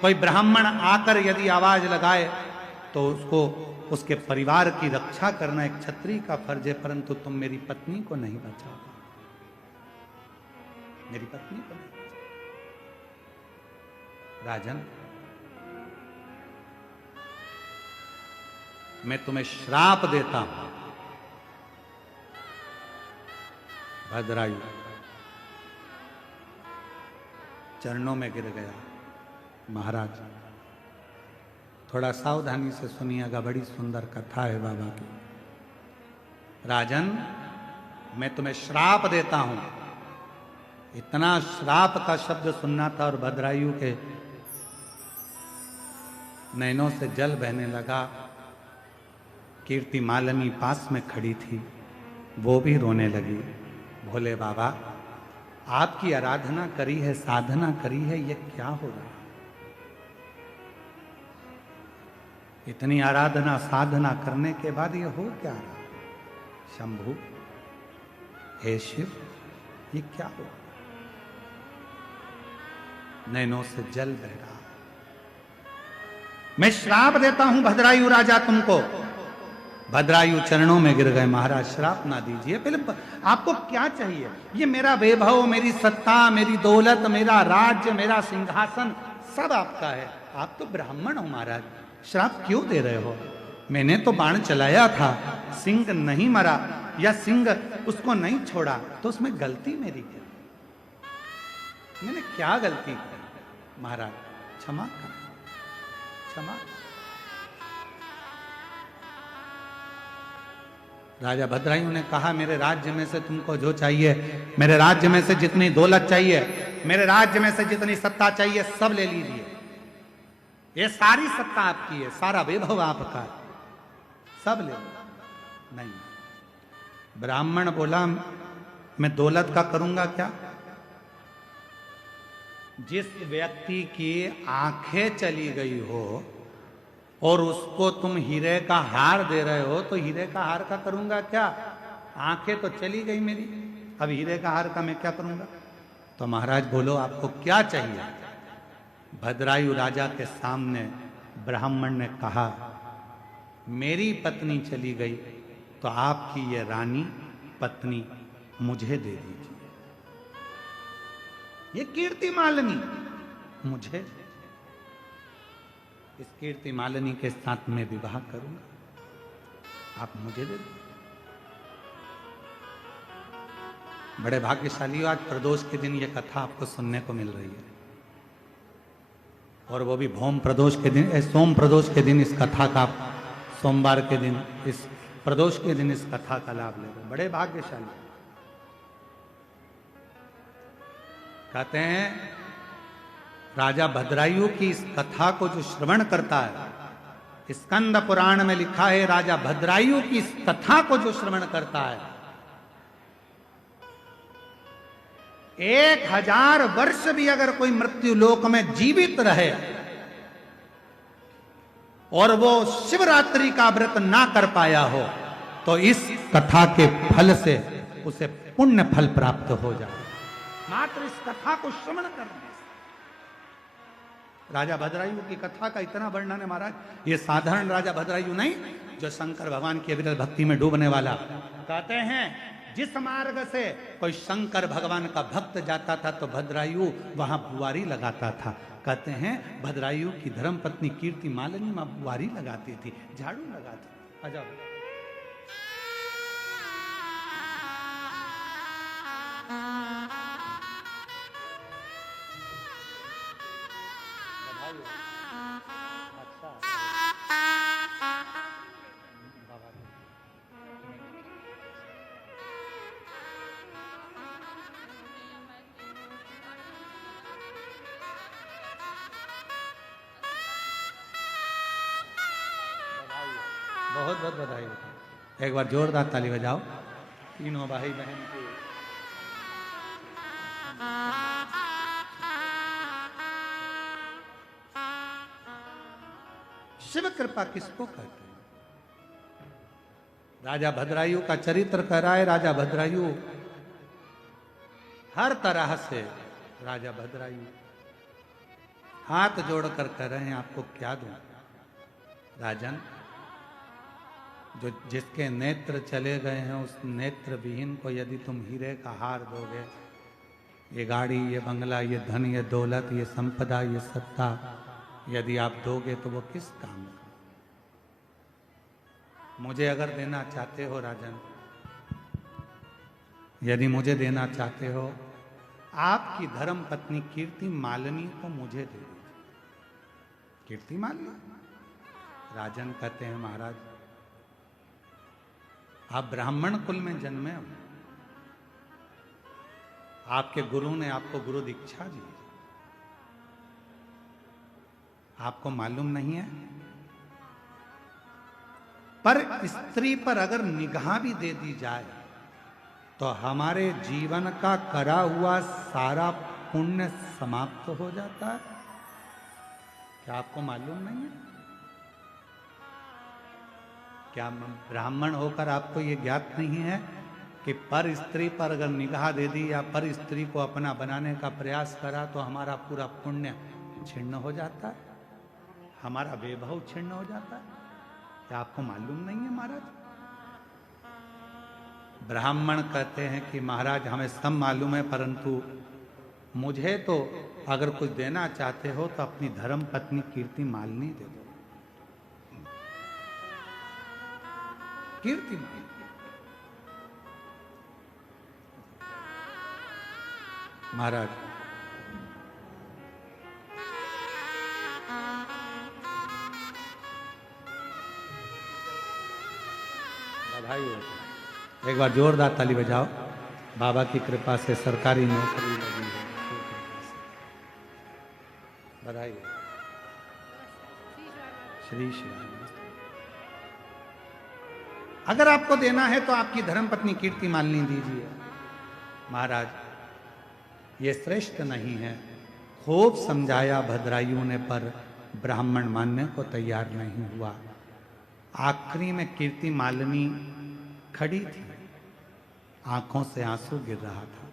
कोई ब्राह्मण आकर यदि आवाज लगाए तो उसको, उसके परिवार की रक्षा करना एक क्षत्रिय का फर्ज है। परंतु तुम मेरी पत्नी को नहीं बचा पाए, मेरी पत्नी को नहीं बचा। राजन मैं तुम्हें श्राप देता हूं। भद्रायु चरणों में गिर गया। महाराज थोड़ा सावधानी से सुनिएगा, बड़ी सुंदर कथा है बाबा की। राजन मैं तुम्हें श्राप देता हूं। इतना श्राप का शब्द सुनना था और भद्रायु के नैनों से जल बहने लगा। कीर्ति मालिनी पास में खड़ी थी, वो भी रोने लगी। भोले बाबा आपकी आराधना करी है, साधना करी है, ये क्या हो रहा है? इतनी आराधना साधना करने के बाद ये हो क्या रहा? शंभु, हे शिव, ये क्या हो? नैनों से जल बह रहा। मैं श्राप देता हूं भद्रायु राजा तुमको। भद्रायु चरणों में गिर गए। महाराज श्राप ना दीजिए, पहले आपको क्या चाहिए? ये मेरा वैभव, मेरी सत्ता, मेरी दौलत, मेरा राज्य, मेरा सिंहासन सब आपका है। आप तो ब्राह्मण हो महाराज, श्राप क्यों दे रहे हो? मैंने तो बाण चलाया था, सिंह नहीं मरा या सिंह उसको नहीं छोड़ा, तो उसमें गलती मेरी क्या? मैंने क्या गलती की? महाराज क्षमा कर, क्षमा। राजा भद्रायु ने कहा मेरे राज्य में से तुमको जो चाहिए, मेरे राज्य में से जितनी दौलत चाहिए, मेरे राज्य में से जितनी सत्ता चाहिए, सब ले लीजिए। ये सारी सत्ता आपकी है, सारा वैभव आपका है, सब ले लो। नहीं, ब्राह्मण बोला मैं दौलत का करूंगा क्या? जिस व्यक्ति की आंखें चली गई हो और उसको तुम हीरे का हार दे रहे हो, तो हीरे का हार का करूंगा क्या? आंखें तो चली गई मेरी, अब हीरे का हार का मैं क्या करूंगा? तो महाराज बोलो आपको क्या चाहिए? भद्रायु राजा के सामने ब्राह्मण ने कहा मेरी पत्नी चली गई, तो आपकी ये रानी पत्नी मुझे दे दीजिए। ये कीर्ति मालिनी मुझे, इस कीर्ति मालिनी के साथ मैं विवाह करूंगा, आप मुझे दे दो। बड़े भाग्यशाली हो, आज प्रदोष के दिन ये कथा आपको सुनने को मिल रही है, और वो भी भौम प्रदोष के दिन, सोम प्रदोष के दिन इस कथा का, सोमवार के दिन, इस प्रदोष के दिन इस कथा का लाभ ले रहे, बड़े भाग्यशाली। कहते हैं राजा भद्रायु की इस कथा को जो श्रवण करता है, स्कंद पुराण में लिखा है राजा भद्रायु की इस कथा को जो श्रवण करता है, 1000 वर्ष भी अगर कोई मृत्यु लोक में जीवित रहे और वो शिवरात्रि का व्रत ना कर पाया हो, तो इस कथा के फल से उसे पुण्य फल प्राप्त हो जाए, मात्र इस कथा को श्रवण करने। राजा भद्रायु की कथा का इतना वर्णन है महाराज, ये साधारण राजा भद्रायु नहीं, जो शंकर भगवान की अविरल भक्ति में डूबने वाला। कहते हैं जिस मार्ग से कोई शंकर भगवान का भक्त जाता था तो भद्रायु वहां बुआरी लगाता था। कहते हैं भद्रायु की धर्म पत्नी कीर्ति मालिनी मां बुआरी लगाती थी, झाड़ू लगाती थी। आजा बहुत बहुत बधाई। एक बार जोरदार ताली बजाओ तीनों भाई बहन की। शिव कृपा किसको कहते हैं? राजा भद्रायु का चरित्र कह रहा है। राजा भद्रायु हर तरह से, राजा भद्रायु हाथ जोड़कर कह रहे हैं आपको क्या दूं राजन, जो जिसके नेत्र चले गए हैं उस नेत्र विहीन को यदि तुम हीरे का हार दोगे, ये गाड़ी, ये बंगला, ये धन, ये दौलत, ये संपदा, ये सत्ता यदि आप दोगे तो वो किस काम का? मुझे अगर देना चाहते हो राजन, यदि मुझे देना चाहते हो, आपकी धर्म पत्नी कीर्ति मालिनी को मुझे दे दीजिए। कीर्ति मालिनी? राजन कहते हैं महाराज आप ब्राह्मण कुल में जन्मे हो, आपके गुरु ने आपको गुरु दीक्षा दी, आपको मालूम नहीं है? पर स्त्री पर अगर निगाह भी दे दी जाए तो हमारे जीवन का करा हुआ सारा पुण्य समाप्त हो जाता है। क्या आपको मालूम नहीं है? क्या ब्राह्मण होकर आपको ये ज्ञात नहीं है कि पर स्त्री पर अगर निगाह दे दी या पर स्त्री को अपना बनाने का प्रयास करा तो हमारा पूरा पुण्य छिन्न हो जाता है, हमारा वैभव छिन्न हो जाता है? क्या आपको मालूम नहीं है महाराज? ब्राह्मण कहते हैं कि महाराज हमें सब मालूम है, परंतु मुझे तो अगर कुछ देना चाहते हो तो अपनी धर्म पत्नी कीर्ति मालिनी दे दो। कीर्ति मालिनी महाराज बधाई हो। एक बार जोरदार ताली बजाओ। बाबा की कृपा से सरकारी नौकरी लगी है। बधाई हो। श्री श्री राम। अगर आपको देना है तो आपकी धर्मपत्नी कीर्ति मालिनी दीजिए। महाराज ये श्रेष्ठ नहीं है। खूब समझाया भद्रायुओं ने पर ब्राह्मण मानने को तैयार नहीं हुआ। आखिरी में कीर्ति मालिनी खड़ी थी, आंखों से आंसू गिर रहा था,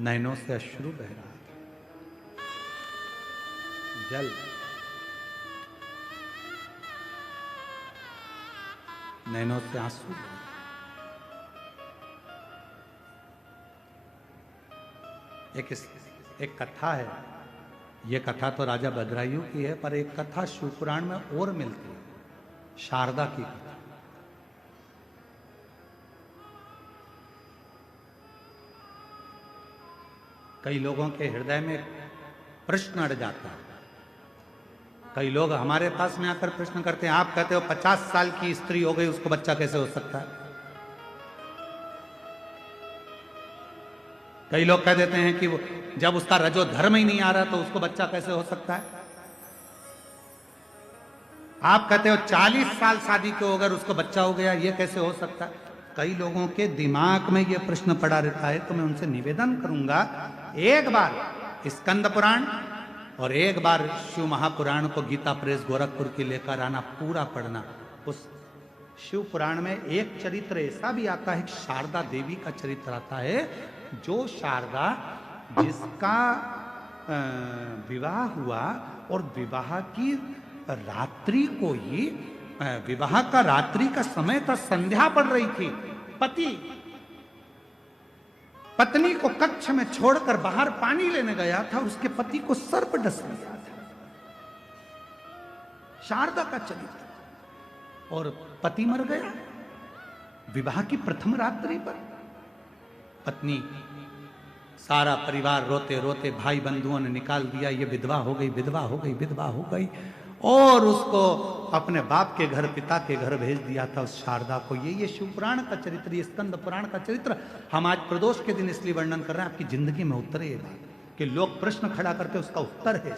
नैनों से अश्रु बह रहा था। जल नैनों से आंसू बह। एक कथा है। ये कथा तो राजा भद्रायु की है, पर एक कथा शिवपुराण में और मिलती है, शारदा की कथा। कई लोगों के हृदय में प्रश्न अड़ जाता है। कई लोग हमारे पास में आकर प्रश्न करते हैं, आप कहते हो 50 साल की स्त्री हो गई, उसको बच्चा कैसे हो सकता है? कई लोग कह देते हैं कि वो जब उसका रजो धर्म ही नहीं आ रहा तो उसको बच्चा कैसे हो सकता है? आप कहते हो 40 साल शादी के अगर उसको बच्चा हो गया, ये कैसे हो सकता है? कई लोगों के दिमाग में ये प्रश्न पड़ा रहता है। तो मैं उनसे निवेदन करूंगा, एक बार स्कंद पुराण और एक बार शिव महापुराण को गीता प्रेस गोरखपुर की लेकर आना, पूरा पढ़ना। उस शिव पुराण में एक चरित्र ऐसा भी आता है, शारदा देवी का चरित्र आता है, जो शारदा जिसका विवाह हुआ और विवाह की रात्रि को ही, विवाह का रात्रि का समय था, संध्या पड़ रही थी, पति पत्नी को कक्ष में छोड़कर बाहर पानी लेने गया था, उसके पति को सर्प डस लिया था। शारदा का चरित्र। और पति मर गया विवाह की प्रथम रात्रि पर। पत्नी, सारा परिवार रोते रोते, भाई बंधुओं ने निकाल दिया, ये विधवा हो गई, विधवा हो गई, विधवा हो गई, और उसको अपने बाप के घर, पिता के घर भेज दिया था उस शारदा को। ये शिव पुराण का चरित्र, ये स्कंद पुराण का चरित्र हम आज प्रदोष के दिन इसलिए वर्णन कर रहे हैं, आपकी जिंदगी में उतरे ये बात कि लोग प्रश्न खड़ा करके उसका उत्तर है।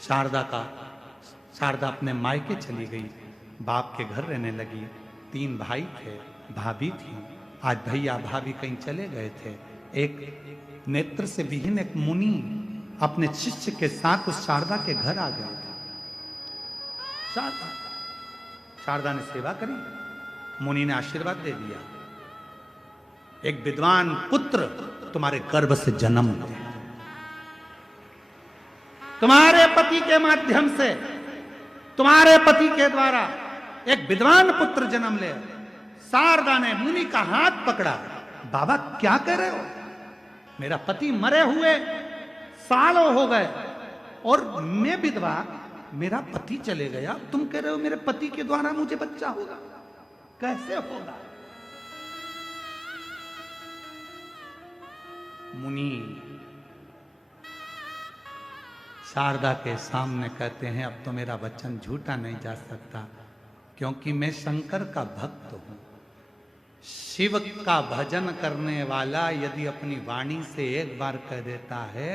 शारदा अपने मायके चली गई, बाप के घर रहने लगी। 3 भाई थे, भाभी थी। आज भैया भाभी कहीं चले गए थे। एक नेत्र से विहीन एक मुनि अपने शिष्य के साथ उस शारदा के घर आ गया था। शारदा ने सेवा करी, मुनि ने आशीर्वाद दे दिया, एक विद्वान पुत्र तुम्हारे गर्भ से जन्म ले, तुम्हारे पति के माध्यम से, तुम्हारे पति के द्वारा एक विद्वान पुत्र जन्म ले। शारदा ने मुनि का हाथ पकड़ा, बाबा क्या कह रहे हो? मेरा पति मरे हुए सालों हो गए और मैं विधवा, मेरा पति चले गया, तुम कह रहे हो मेरे पति के द्वारा मुझे बच्चा होगा? कैसे होगा? मुनि शारदा के सामने कहते हैं, अब तो मेरा वचन झूठा नहीं जा सकता, क्योंकि मैं शंकर का भक्त हूं। शिव का भजन करने वाला यदि अपनी वाणी से एक बार कह देता है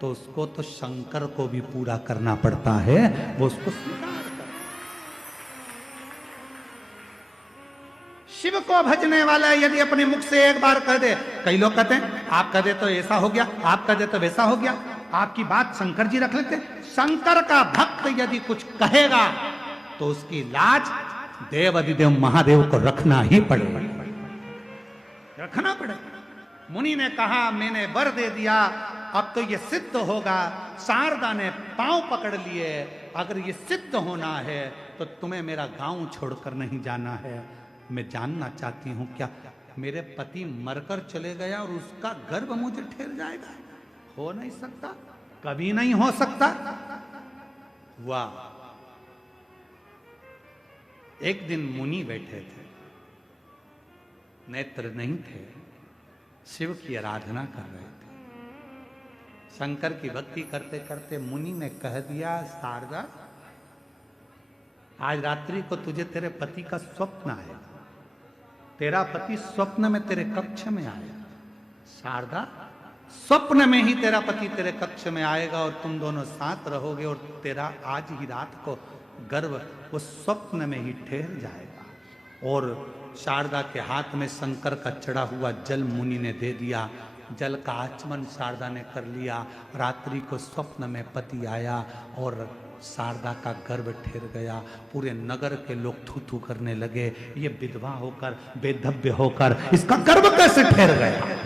तो उसको तो शंकर को भी पूरा करना पड़ता है, वो उसको स्वीकार करता है। शिव को भजने वाला यदि अपने मुख से एक बार कह दे, कई लोग कहते हैं आप कह दे तो ऐसा हो गया, आप कह दे तो वैसा हो गया, आपकी बात शंकर जी रख लेते। शंकर का भक्त यदि कुछ कहेगा तो उसकी लाज देव अधिदेव महादेव को रखना ही पड़ेगा, रखना पड़ेगा। मुनि ने कहा, मैंने वर दे दिया, अब तो ये सिद्ध होगा। शारदा ने पांव पकड़ लिए, अगर ये सिद्ध होना है तो तुम्हें मेरा गांव छोड़कर नहीं जाना है। मैं जानना चाहती हूं, क्या मेरे पति मरकर चले गया और उसका गर्भ मुझे ठेर जाएगा? हो नहीं सकता, कभी नहीं हो सकता। वाह! एक दिन मुनि बैठे थे, नेत्र नहीं थे, शिव की आराधना कर रहे थे। शंकर की भक्ति करते करते मुनि ने कह दिया, शारदा आज रात्रि को तुझे तेरे पति का स्वप्न आएगा, तेरा पति स्वप्न में तेरे कक्ष में आएगा। शारदा, स्वप्न में ही तेरा पति तेरे कक्ष में आएगा और तुम दोनों साथ रहोगे और तेरा आज ही रात को गर्भ वो स्वप्न में ही ठहर जाएगा। और शारदा के हाथ में शंकर का चढ़ा हुआ जल मुनि ने दे दिया। जल का आचमन शारदा ने कर लिया। रात्रि को स्वप्न में पति आया और शारदा का गर्भ ठहर गया। पूरे नगर के लोग थू थू करने लगे, ये विधवा होकर, बेधव्य होकर इसका गर्भ कैसे ठहर गया?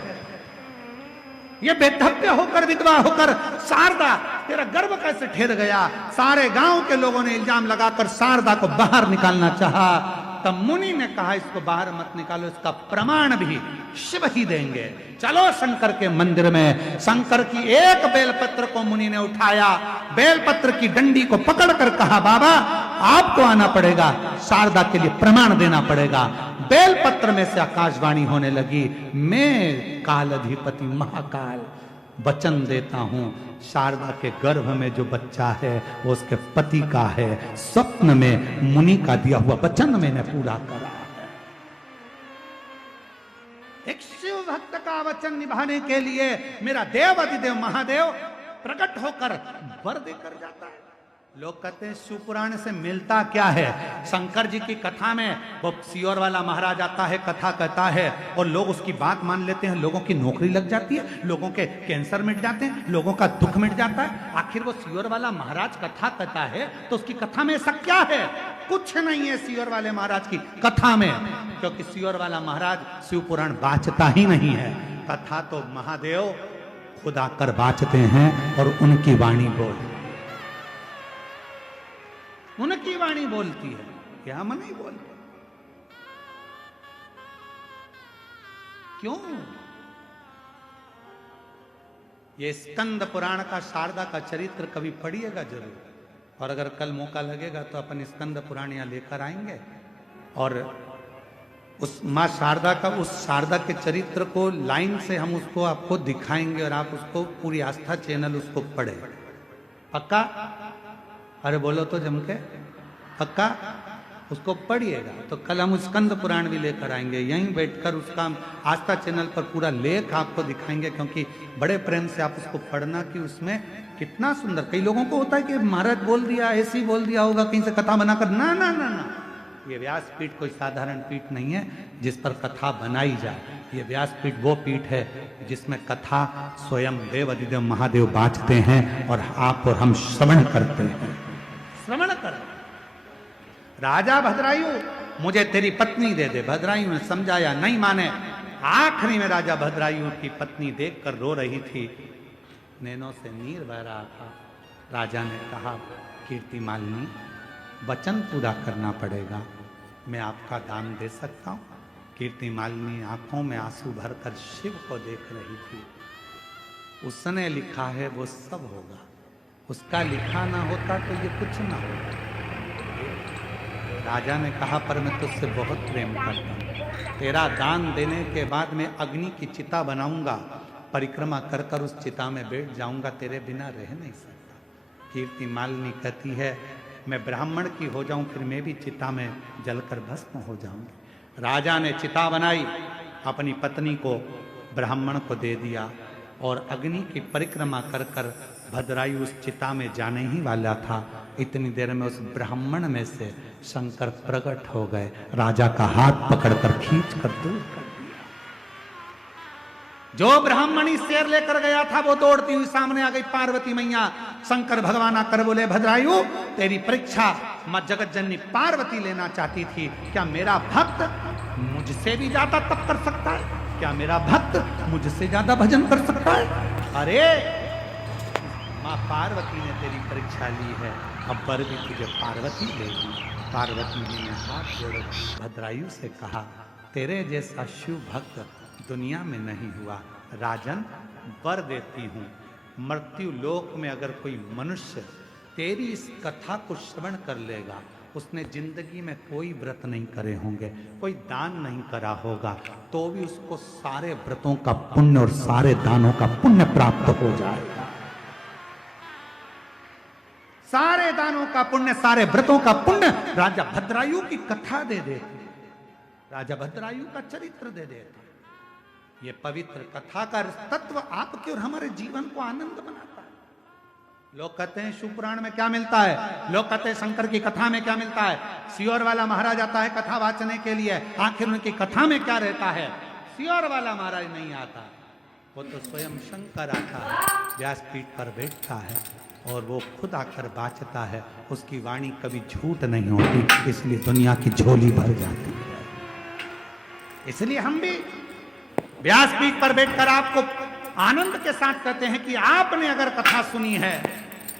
ये बेधव्य होकर, विधवा होकर शारदा तेरा गर्भ कैसे ठहर गया? सारे गांव के लोगों ने इल्जाम लगाकर शारदा को बाहर निकालना चाहा। तब मुनि ने कहा इसको बाहर मत निकालो, इसका प्रमाण भी शिव ही देंगे। चलो शंकर के मंदिर में। शंकर की एक बेलपत्र को मुनि ने उठाया, बेलपत्र की डंडी को पकड़कर कहा, बाबा आपको आना पड़ेगा, शारदा के लिए प्रमाण देना पड़ेगा। बेलपत्र में से आकाशवाणी होने लगी, मैं कालाधिपति महाकाल वचन देता हूं, शारदा के गर्भ में जो बच्चा है वो उसके पति का है। स्वप्न में मुनि का दिया हुआ वचन मैंने पूरा करा है। एक शिव भक्त का वचन निभाने के लिए मेरा देव अधिदेव महादेव प्रकट होकर वर देकर जाता है। लोग कहते हैं शिव पुराण से मिलता क्या है? शंकर जी की कथा में वो सियोर वाला महाराज आता है, कथा कहता है और लोग उसकी बात मान लेते हैं। लोगों की नौकरी लग जाती है, लोगों के कैंसर मिट जाते हैं, लोगों का दुख मिट जाता है। आखिर वो सियोर वाला महाराज कथा कहता है तो उसकी कथा में ऐसा क्या है? कुछ नहीं है सियोर वाले महाराज की कथा में, क्योंकि सियोर वाला महाराज शिव पुराण बाँचता ही नहीं है। कथा तो महादेव खुद आकर बाँचते हैं और उनकी वाणी बोलती, उनकी वाणी बोलती है, क्या हम नहीं बोलते? क्यों? ये स्कंद पुराण का शारदा का चरित्र कभी पढ़िएगा जरूर, और अगर कल मौका लगेगा तो अपन स्कंद पुराण यहां लेकर आएंगे और उस माँ शारदा का, उस शारदा के चरित्र को लाइन से हम उसको आपको दिखाएंगे और आप उसको पूरी आस्था चैनल उसको पढ़े। पक्का? अरे बोलो तो जम के, पक्का? उसको पढ़िएगा। तो कल हम स्कंद पुराण भी लेकर आएंगे, यहीं बैठकर उसका आस्था चैनल पर पूरा लेख आपको दिखाएंगे, क्योंकि बड़े प्रेम से आप उसको पढ़ना कि उसमें कितना सुंदर। कई लोगों को होता है कि महाराज बोल दिया, ऐसे ही बोल दिया होगा कहीं से कथा बनाकर। ना ना ना ना, ये व्यासपीठ कोई साधारण पीठ नहीं है जिस पर कथा बनाई जाए। ये व्यासपीठ वो पीठ है जिसमें कथा स्वयं देव अधिदेव महादेव बाँचते हैं और आप और हम श्रवण करते हैं। श्रवण कर। राजा भद्रायु मुझे तेरी पत्नी दे दे। भद्रायु ने समझाया, नहीं माने। आखिरी में राजा भद्रायु की पत्नी देखकर रो रही थी, नैनों से नीर बह रहा था। राजा ने कहा, कीर्ति मालिनी वचन पूरा करना पड़ेगा, मैं आपका दान दे सकता हूँ। कीर्ति मालिनी आंखों में आंसू भरकर शिव को देख रही थी। उसने लिखा है वो सब होगा, उसका लिखा ना होता तो ये कुछ ना होता। राजा ने कहा, पर मैं तुझसे बहुत प्रेम करता हूँ, तेरा दान देने के बाद मैं अग्नि की चिता बनाऊंगा, परिक्रमा कर कर उस चिता में बैठ जाऊंगा, तेरे बिना रह नहीं सकता। कीर्ति मालिनी कहती है, मैं ब्राह्मण की हो जाऊं फिर मैं भी चिता में जलकर भस्म हो जाऊंगी। राजा ने चिता बनाई, अपनी पत्नी को ब्राह्मण को दे दिया और अग्नि की परिक्रमा कर कर भद्रायु उस चिता में जाने ही वाला था। इतनी देर में उस ब्राह्मण में से शंकर प्रकट हो गए, राजा का हाथ पकड़कर खींच कर दूर कर दिया। जो ब्राह्मणी शेर लेकर गया था वो दौड़ती हुई सामने आ गई। पार्वती मैया, शंकर भगवान आकर बोले, भद्रायु तेरी परीक्षा मां जगत जननी पार्वती लेना चाहती थी। क्या मेरा भक्त मुझसे भी ज्यादा तप कर सकता है? क्या मेरा भक्त मुझसे ज्यादा भजन कर सकता है? अरे मां पार्वती ने तेरी परीक्षा ली है, अब वर भी तुझे पार्वती लेगी। पार्वती जी ने हाथ जोड़े भद्रायु से कहा, तेरे जैसा शिव भक्त दुनिया में नहीं हुआ। राजन वर देती हूँ, मृत्यु लोक में अगर कोई मनुष्य तेरी इस कथा को श्रवण कर लेगा, उसने जिंदगी में कोई व्रत नहीं करे होंगे, कोई दान नहीं करा होगा, तो भी उसको सारे व्रतों का पुण्य और सारे दानों का पुण्य प्राप्त हो जाएगा। सारे दानों का पुण्य, सारे व्रतों का पुण्य राजा भद्रायु की कथा दे देते, राजा भद्रायु का चरित्र दे देते। ये पवित्र कथा का तत्व आपके और हमारे जीवन को आनंद बनाता है। लोग कहते हैं शिव पुराण में क्या मिलता है, लोग कहते हैं शंकर की कथा में क्या मिलता है। सियोर वाला महाराज आता है कथा वाचने के लिए, आखिर उनकी कथा में क्या रहता है। सियोर वाला महाराज नहीं आता, वो तो स्वयं शंकर आता है, व्यासपीठ पर बैठता है और वो खुद आकर बाचता है। उसकी वाणी कभी झूठ नहीं होती, इसलिए दुनिया की झोली भर जाती है। इसलिए हम भी व्यासपीठ पर बैठकर आपको आनंद के साथ कहते हैं कि आपने अगर कथा सुनी है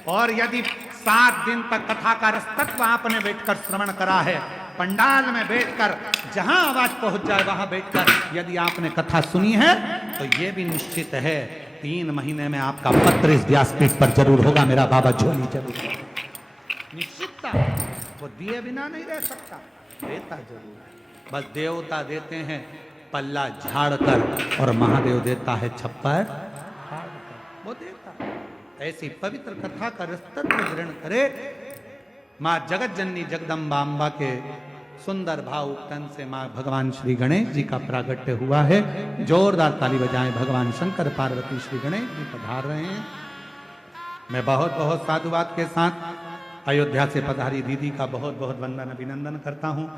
और यदि 7 दिन तक कथा का रसतत्व आपने बैठकर श्रवण करा है, पंडाल में बैठकर जहां आवाज पहुंच जाए वहां बैठकर यदि आपने कथा सुनी है, तो यह भी निश्चित है 3 महीने में आपका पत्र इस व्यासपीठ पर जरूर होगा, मेरा बाबा झोली जरूर। निश्चितता, वो दिए बिना नहीं रह सकता, देता जरूर है। बस देवता देते हैं पल्ला झाड़ कर और महादेव देता है छप्पर, वो देता है। ऐसी पवित्र कथा का रसतत्व ग्रहण करे। माँ जगत जननी जगदम्बा अम्बा के सुंदर भाव तन से माँ भगवान श्री गणेश जी का प्रागट्य हुआ है। जोरदार ताली बजाएं, भगवान शंकर पार्वती श्री गणेश जी पधार रहे हैं। मैं बहुत बहुत साधुवाद के साथ अयोध्या से पधारी दीदी का बहुत बहुत वंदन अभिनंदन करता हूँ।